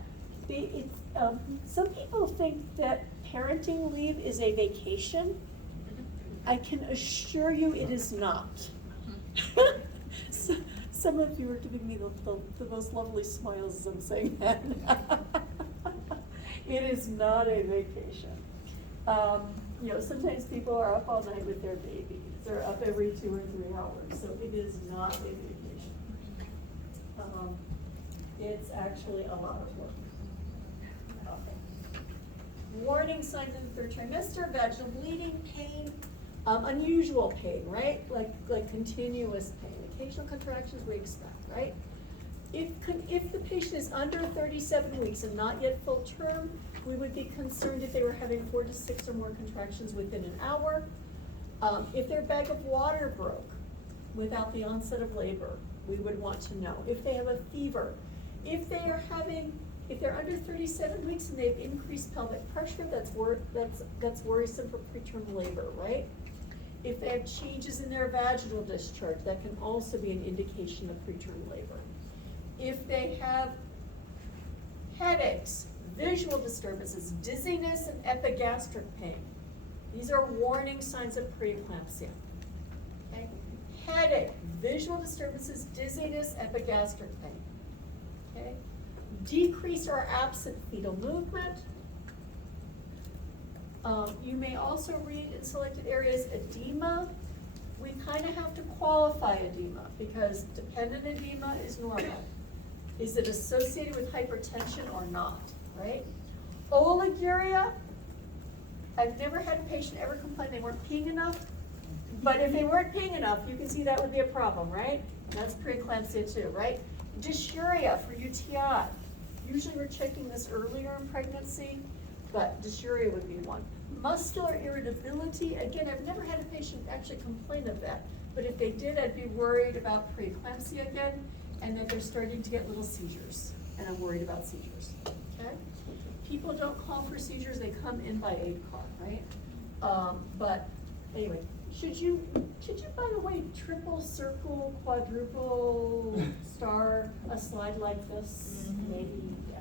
Some people think that parenting leave is a vacation. I can assure you it is not. Some of you are giving me the most lovely smiles as I'm saying that. It is not a vacation. Sometimes people are up all night with their babies. They're up every 2 or 3 hours, so it is not a vacation. It's actually a lot of work. Warning signs in the 3rd trimester: vaginal bleeding, pain, unusual pain, right? Like continuous pain. Occasional contractions we expect, right? If the patient is under 37 weeks and not yet full term, we would be concerned if they were having 4 to 6 or more contractions within an hour. If their bag of water broke without the onset of labor, we would want to know. If they have a fever, if they're under 37 weeks and they have increased pelvic pressure, that's worrisome for preterm labor, right? If they have changes in their vaginal discharge, that can also be an indication of preterm labor. If they have headaches, visual disturbances, dizziness, and epigastric pain, these are warning signs of preeclampsia. Okay? Headache, visual disturbances, dizziness, epigastric pain. Okay? Decreased or absent fetal movement. You may also read in selected areas edema. We kind of have to qualify edema because dependent edema is normal. Is it associated with hypertension or not, right? Oliguria, I've never had a patient ever complain they weren't peeing enough, but if they weren't peeing enough, you can see that would be a problem, right? That's preeclampsia too, right? Dysuria for UTI. Usually we're checking this earlier in pregnancy, but dysuria would be one. Muscular irritability, again, I've never had a patient actually complain of that, but if they did, I'd be worried about preeclampsia again, and that they're starting to get little seizures, and I'm worried about seizures, okay? People don't call for seizures, they come in by aid car, right? But anyway, should you, by the way, triple, circle, quadruple, star a slide like this? Maybe, yeah.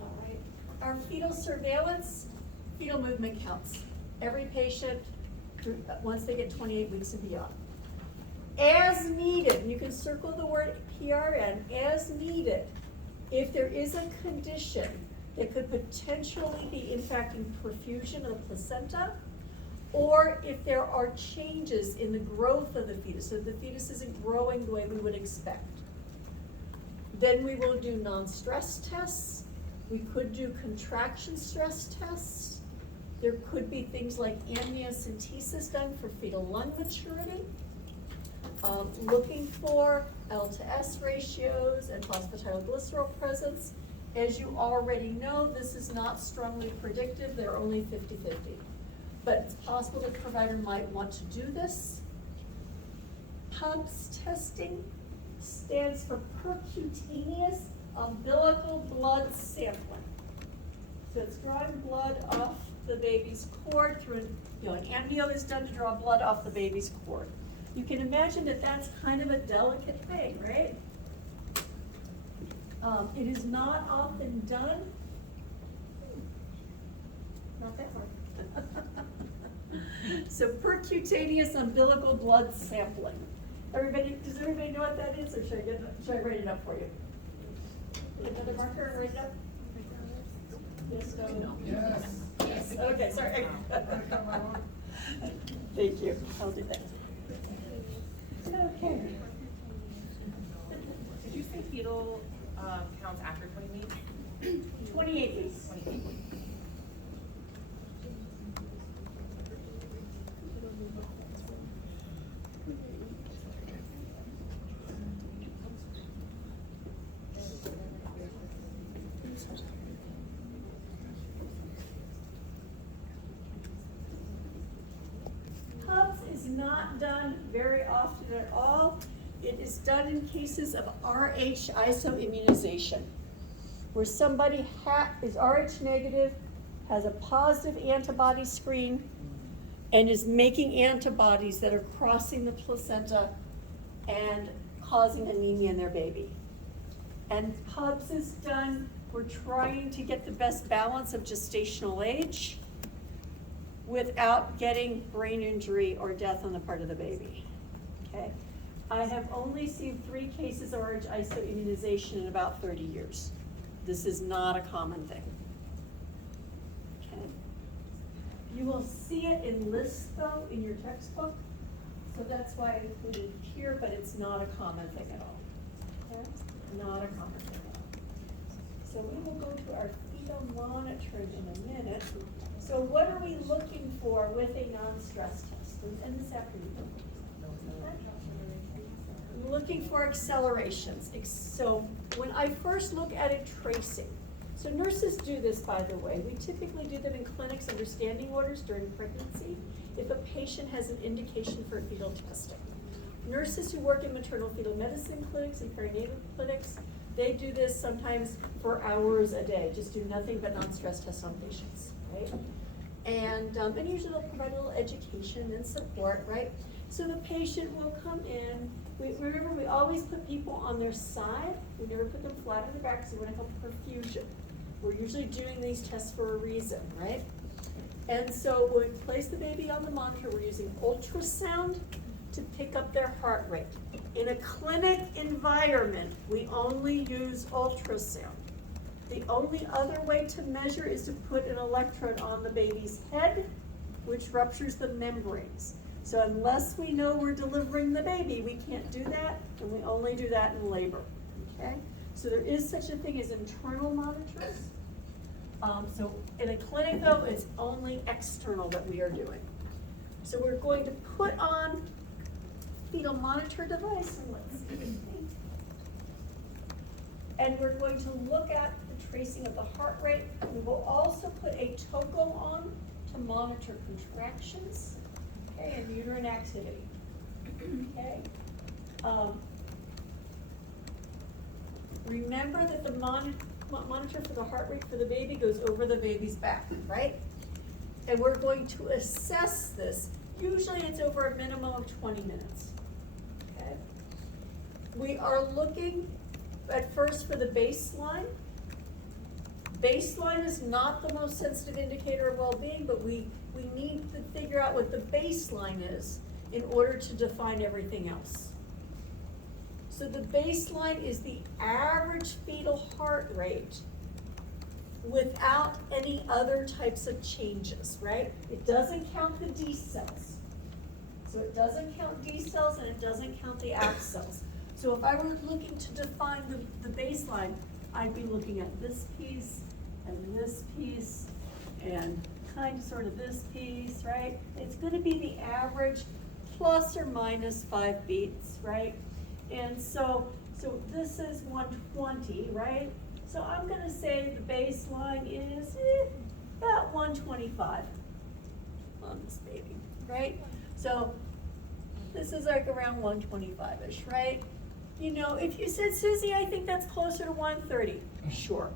All right. Our fetal surveillance, fetal movement counts. Every patient, once they get 28 weeks and beyond. As needed, you can circle the word PRN, as needed. If there is a condition that could potentially be impacting perfusion of the placenta, or if there are changes in the growth of the fetus, so the fetus isn't growing the way we would expect, then we will do non-stress tests. We could do contraction stress tests. There could be things like amniocentesis done for fetal lung maturity. Looking for L to S ratios and phosphatidylglycerol presence. As you already know, this is not strongly predictive, they're only 50-50. But it's possible the provider might want to do this. PUBS testing stands for percutaneous umbilical blood sampling. So it's drawing blood off the baby's cord through an amnio is done to draw blood off the baby's cord. You can imagine that that's kind of a delicate thing, right? It is not often done. Not that hard. So percutaneous umbilical blood sampling. Does everybody know what that is, or should I write it up for you? Get another marker and write it up? Yes, no? Yes. Yes, okay, sorry. Thank you, I'll do that. Okay. Did you say fetal, counts after 20 weeks? 28 weeks. 28 weeks. Hubs is not done very often at all. It is done in cases of RH isoimmunization, where somebody is RH negative, has a positive antibody screen, and is making antibodies that are crossing the placenta and causing anemia in their baby. And Hubs is done, we're trying to get the best balance of gestational age without getting brain injury or death on the part of the baby, okay? I have only seen 3 cases of RH isoimmunization in about 30 years. This is not a common thing, okay? You will see it in lists though in your textbook, so that's why I included it here, but it's not a common thing at all, okay? Not a common thing at all. So we will go to our fetal monitoring in a minute. So what are we looking for with a non-stress test? And this afternoon. We're looking for accelerations. So when I first look at a tracing, so nurses do this, by the way. We typically do them in clinics under standing orders during pregnancy if a patient has an indication for fetal testing. Nurses who work in maternal fetal medicine clinics and perinatal clinics, they do this sometimes for hours a day, just do nothing but non-stress tests on patients, right? And usually they'll provide a little education and support, right? So the patient will come in. Remember, we always put people on their side. We never put them flat on their back because we want to help perfusion. We're usually doing these tests for a reason, right? And so when we place the baby on the monitor, we're using ultrasound to pick up their heart rate. In a clinic environment, we only use ultrasound. The only other way to measure is to put an electrode on the baby's head, which ruptures the membranes. So unless we know we're delivering the baby, we can't do that, and we only do that in labor, okay? So there is such a thing as internal monitors. So in a clinic though, it's only external that we are doing. So we're going to put on fetal monitor device, and let's see. And we're going to look at the tracing of the heart rate. We will also put a toco on to monitor contractions, okay, and uterine activity, okay? Remember that the monitor for the heart rate for the baby goes over the baby's back, right? And we're going to assess this. Usually it's over a minimum of 20 minutes, okay? We are looking at first for the baseline. Baseline is not the most sensitive indicator of well-being, but we need to figure out what the baseline is in order to define everything else. So the baseline is the average fetal heart rate without any other types of changes, right? It doesn't count the D cells. So it doesn't count D cells and it doesn't count the ACT cells. So if I were looking to define the baseline, I'd be looking at this piece and this piece and kind of sort of this piece, right? It's going to be the average plus or minus 5 beats, right? And so this is 120, right? So I'm going to say the baseline is about 125 on this baby, right? So this is like around 125-ish, right? You know, if you said, Susie, I think that's closer to 130, sure.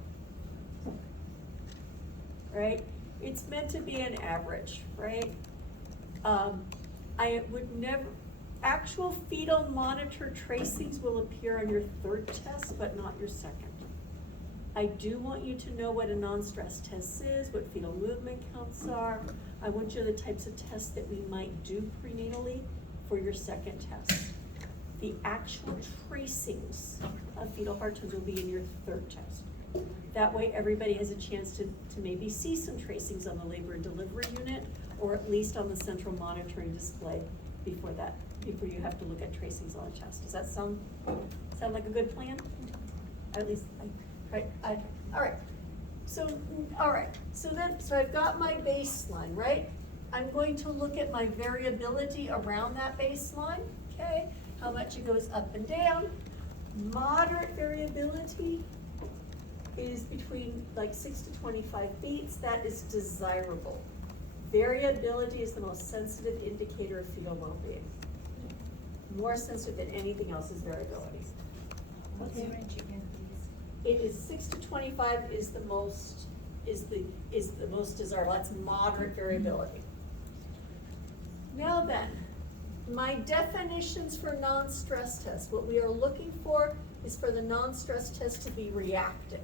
Right? It's meant to be an average, right? I would never, actual fetal monitor tracings will appear on your third test, but not your second. I do want you to know what a non-stress test is, what fetal movement counts are. I want you to know the types of tests that we might do prenatally for your second test. The actual tracings of fetal heart tones will be in your third test. That way, everybody has a chance to maybe see some tracings on the labor and delivery unit, or at least on the central monitoring display before you have to look at tracings on the chest. Does that sound like a good plan? At least, all right. So I've got my baseline, right? I'm going to look at my variability around that baseline, okay? How much it goes up and down. Moderate variability is between like 6 to 25 beats. That is desirable. Variability is the most sensitive indicator of fetal well-being. More sensitive than anything else is variability. What's the range again, please? It is 6 to 25 is the most desirable. That's moderate variability. Now then, my definitions for non-stress tests. What we are looking for is for the non-stress test to be reactive.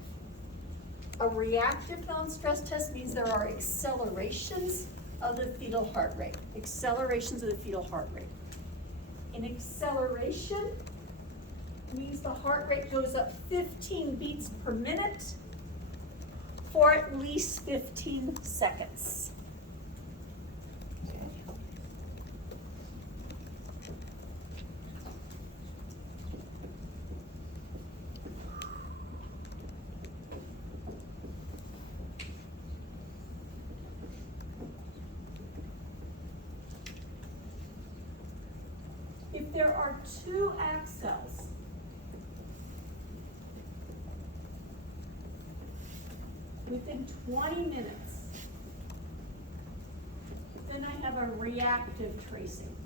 A reactive non-stress test means there are accelerations of the fetal heart rate. Accelerations of the fetal heart rate. An acceleration means the heart rate goes up 15 beats per minute for at least 15 seconds. If there are two accels, within 20 minutes, then I have a reactive tracing.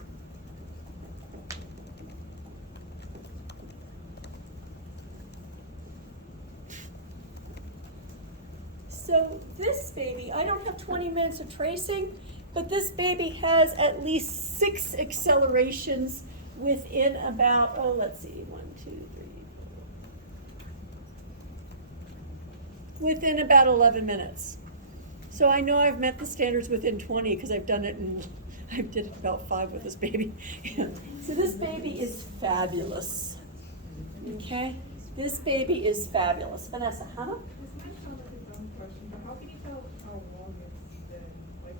So this baby, I don't have 20 minutes of tracing, but this baby has at least 6 accelerations within about, let's see, 1, 2, 3, 4. Within about 11 minutes. So I know I've met the standards within 20 because I've done it and I did about 5 with this baby. So this baby is fabulous. Okay? This baby is fabulous. Vanessa, huh? This might sound like a dumb question, but how can you tell how long it's been, like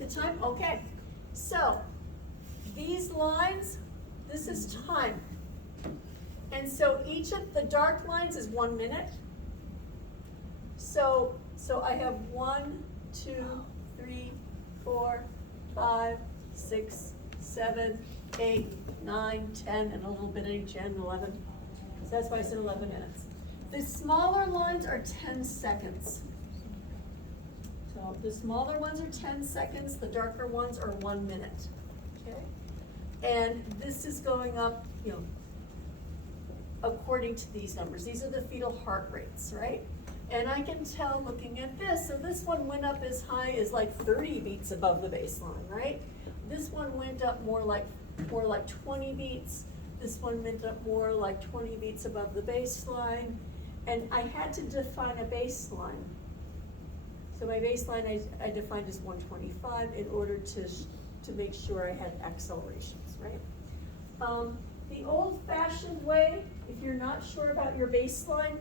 the time? The time? Okay. So these lines, this is time. And so each of the dark lines is 1 minute. So I have 1, 2, 3, 4, 5, 6, 7, 8, 9, 10, and a little bit at each end, 11. So that's why I said 11 minutes. The smaller lines are 10 seconds. So the smaller ones are 10 seconds, the darker ones are 1 minute. Okay? And this is going up, according to these numbers. These are the fetal heart rates, right? And I can tell looking at this, so this one went up as high as like 30 beats above the baseline, right? This one went up more like 20 beats. This one went up more like 20 beats above the baseline. And I had to define a baseline. So my baseline I defined as 125 in order to make sure I had accelerations, right? The old-fashioned way, if you're not sure about your baseline,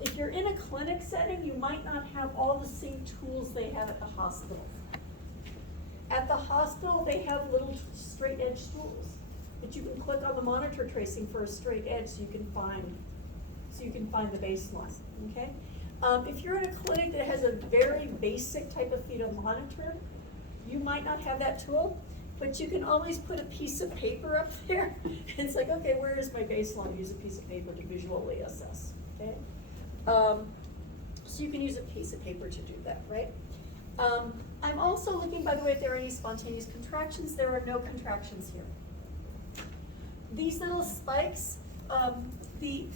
if you're in a clinic setting, you might not have all the same tools they have at the hospital. At the hospital, they have little straight edge tools, but you can click on the monitor tracing for a straight edge so you can find the baseline, okay? If you're in a clinic that has a very basic type of fetal monitor, you might not have that tool, but you can always put a piece of paper up there. It's like, okay, where is my baseline? Use a piece of paper to visually assess, okay? So you can use a piece of paper to do that, right? I'm also looking, by the way, if there are any spontaneous contractions. There are no contractions here. these little spikes, the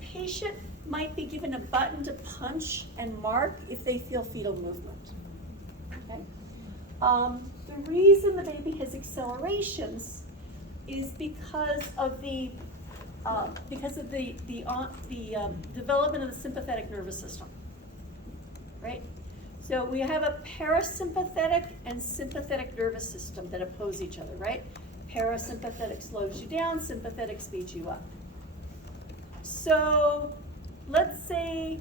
patient might be given a button to punch and mark if they feel fetal movement. Okay? The reason the baby has accelerations is because of the development of the sympathetic nervous system, right? So we have a parasympathetic and sympathetic nervous system that oppose each other, right? Parasympathetic slows you down, sympathetic speeds you up. So let's say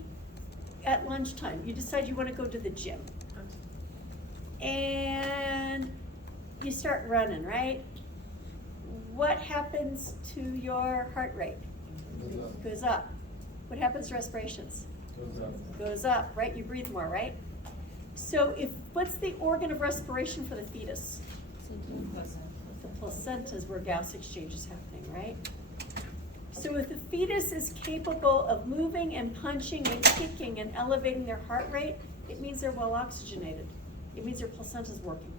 at lunchtime, you decide you want to go to the gym. And you start running, right? What happens to your heart rate? Goes up. What happens to respirations? Goes up, right? You breathe more, right? So what's the organ of respiration for the fetus? The placenta is where gas exchange is happening, right? So if the fetus is capable of moving and punching and kicking and elevating their heart rate, it means they're well oxygenated. It means their placenta is working.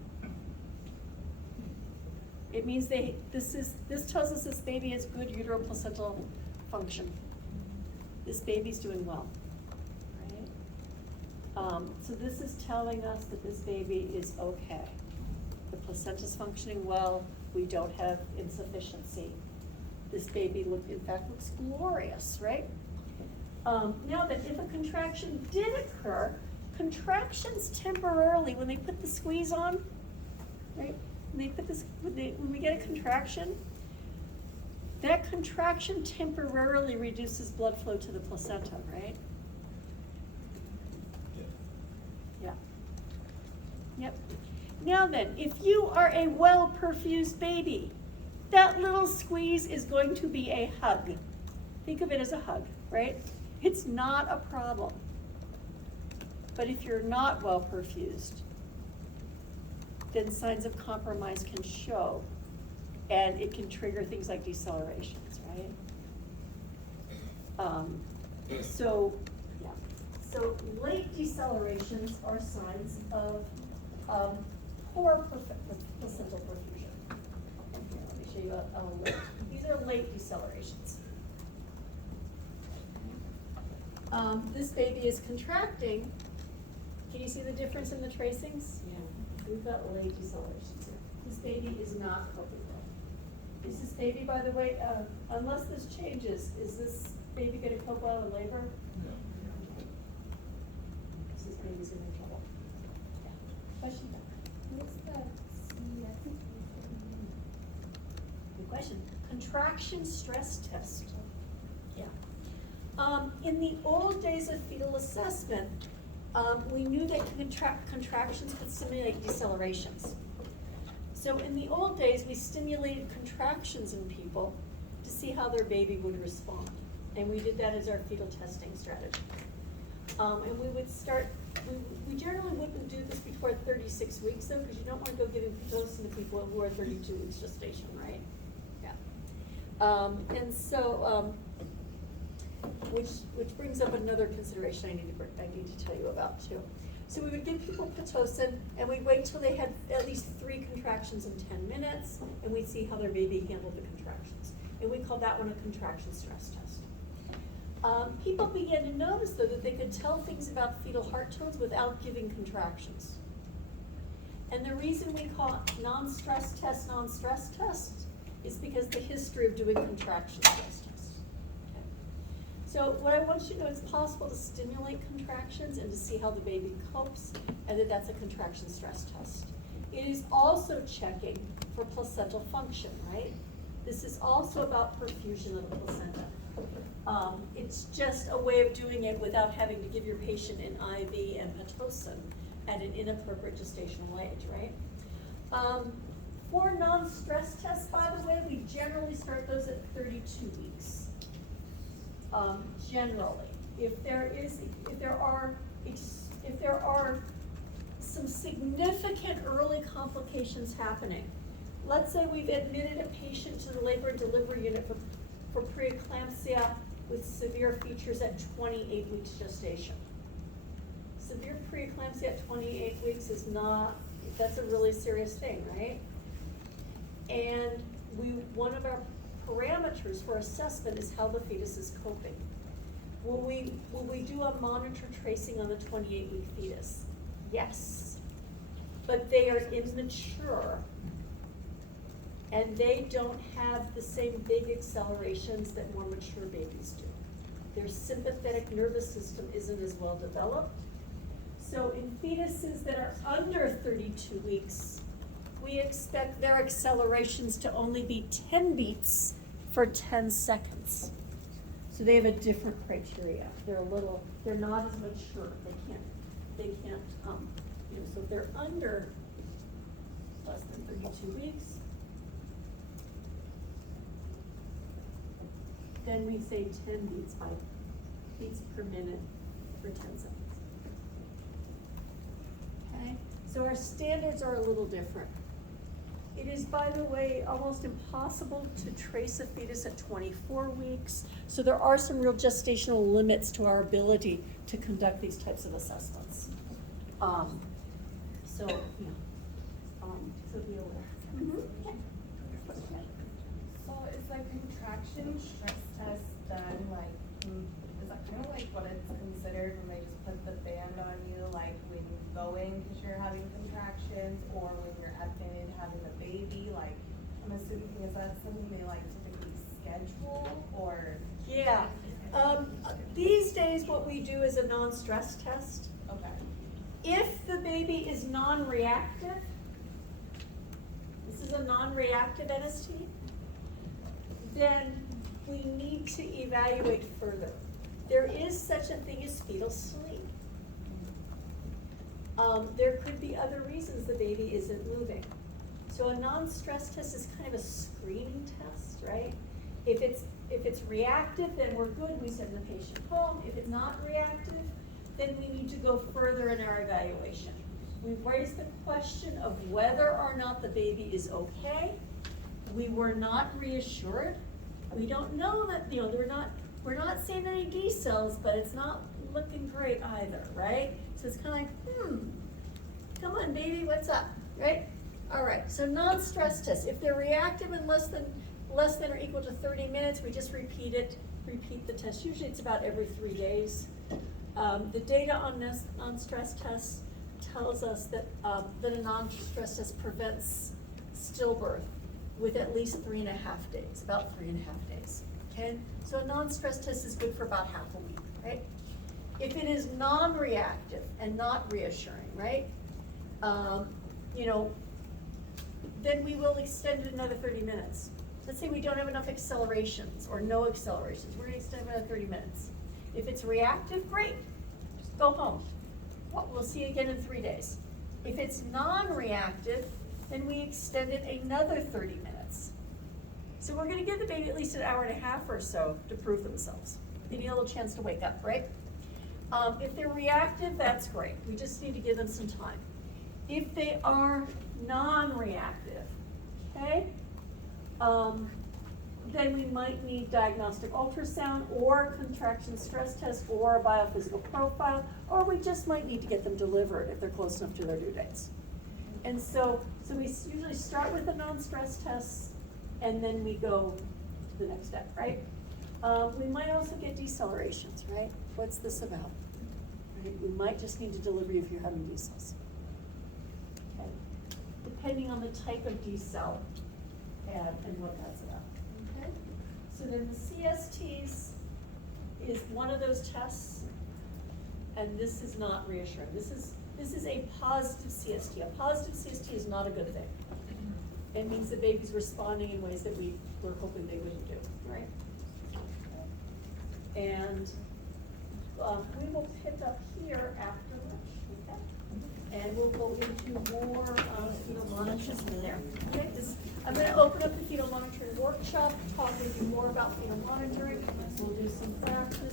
It means this tells us this baby has good uteroplacental function. This baby's doing well, right? So this is telling us that this baby is okay. The placenta's functioning well. We don't have insufficiency. This baby, in fact, looks glorious, right? Now that if a contraction did occur, contractions temporarily, when they put the squeeze on, right? When we get a contraction, that contraction temporarily reduces blood flow to the placenta, right? Yeah. Yep. Now then, if you are a well-perfused baby, that little squeeze is going to be a hug. Think of it as a hug, right? It's not a problem. But if you're not well perfused, then signs of compromise can show, and it can trigger things like decelerations, right? So late decelerations are signs of poor placental perfusion. Here, let me show you a late. These are late decelerations. This baby is contracting. Can you see the difference in the tracings? Yeah. We've got late decelerations here. This baby is not coping well. Is this baby, by the way, unless this changes, is this baby going to cope well in labor? No. This baby's in trouble. Yeah. Question? What's that CES? Good question. Contraction stress test. Yeah. In the old days of fetal assessment, we knew that contractions could simulate decelerations. So in the old days, we stimulated contractions in people to see how their baby would respond. And we did that as our fetal testing strategy. And we would start, we generally wouldn't do this before 36 weeks though, because you don't want to go giving Pitocin to people who are 32 weeks gestation, right? Yeah. And so, which brings up another consideration I need to tell you about too. So we would give people Pitocin, and we'd wait till they had at least 3 contractions in 10 minutes, and we'd see how their baby handled the contractions. And we call that one a contraction stress test. People began to notice though that they could tell things about fetal heart tones without giving contractions. And the reason we call non-stress tests is because the history of doing contraction stress tests. So what I want you to know, it's possible to stimulate contractions and to see how the baby copes, and that's a contraction stress test. It is also checking for placental function, right? This is also about perfusion of the placenta. It's just a way of doing it without having to give your patient an IV and Pitocin at an inappropriate gestational age, right? For non-stress tests, by the way, we generally start those at 32 weeks. Generally, if there are some significant early complications happening, let's say we've admitted a patient to the labor and delivery unit for preeclampsia with severe features at 28 weeks gestation. Severe preeclampsia at 28 weeks is not, that's a really serious thing, right? And one of our parameters for assessment is how the fetus is coping. Will we do a monitor tracing on the 28-week fetus? Yes. But they are immature. And they don't have the same big accelerations that more mature babies do. Their sympathetic nervous system isn't as well developed. So in fetuses that are under 32 weeks, we expect their accelerations to only be 10 beats for 10 seconds. So they have a different criteria. They're not as mature. They can't, so if they're under less than 32 weeks, then we say 10 beats per minute for 10 seconds. Okay, so our standards are a little different. It is, by the way, almost impossible to trace a fetus at 24 weeks. So there are some real gestational limits to our ability to conduct these types of assessments. So be aware. Okay. So is the contraction stress test done like, is that kind of like what it's considered when they just put the band on you, like when you go in because you're having contractions, or when you're at mid having a baby? Like, I'm assuming, is that something they like typically schedule, or? Yeah. These days what we do is a non-stress test. Okay. If the baby is non-reactive, this is a non-reactive NST, then we need to evaluate further. There is such a thing as fetal sleep. There could be other reasons the baby isn't moving. So a non-stress test is kind of a screening test, right? If it's reactive, then we're good, we send the patient home. If it's not reactive, then we need to go further in our evaluation. We've raised the question of whether or not the baby is okay. We were not reassured. We don't know that, we're not seeing any D cells, but it's not looking great either, right? So it's kind of like, come on baby, what's up, right? All right, so non-stress tests. If they're reactive in less than or equal to 30 minutes, we just repeat the test. Usually it's about every 3 days. The data on non-stress tests tells us that a non-stress test prevents stillbirth with at least 3.5 days, about 3.5 days, okay? So a non-stress test is good for about half a week, right? If it is non-reactive and not reassuring, right? Then we will extend it another 30 minutes. Let's say we don't have enough accelerations or no accelerations. We're gonna extend it another 30 minutes. If it's reactive, great, just go home. We'll see you again in 3 days. If it's non-reactive, then we extend it another 30 minutes. So we're gonna give the baby at least an hour and a half or so to prove themselves. They need a little chance to wake up, right? If they're reactive, that's great. We just need to give them some time. If they are non-reactive, okay, then we might need diagnostic ultrasound or contraction stress test or a biophysical profile, or we just might need to get them delivered if they're close enough to their due dates. And so we usually start with the non-stress tests and then we go to the next step, right? We might also get decelerations, right? What's this about? Right? We might just need to deliver you if you're having decels. Okay. Depending on the type of decel and what that's about. Okay. So then the CSTs is one of those tests, and this is not reassuring. This is a positive CST. A positive CST is not a good thing. It means the baby's responding in ways that we were hoping they wouldn't do, right? And we will pick up here after lunch, okay? And we'll go into more fetal monitoring from there. Okay, I'm going to open up the fetal monitoring workshop, talk with you more about fetal monitoring. We'll do some practice.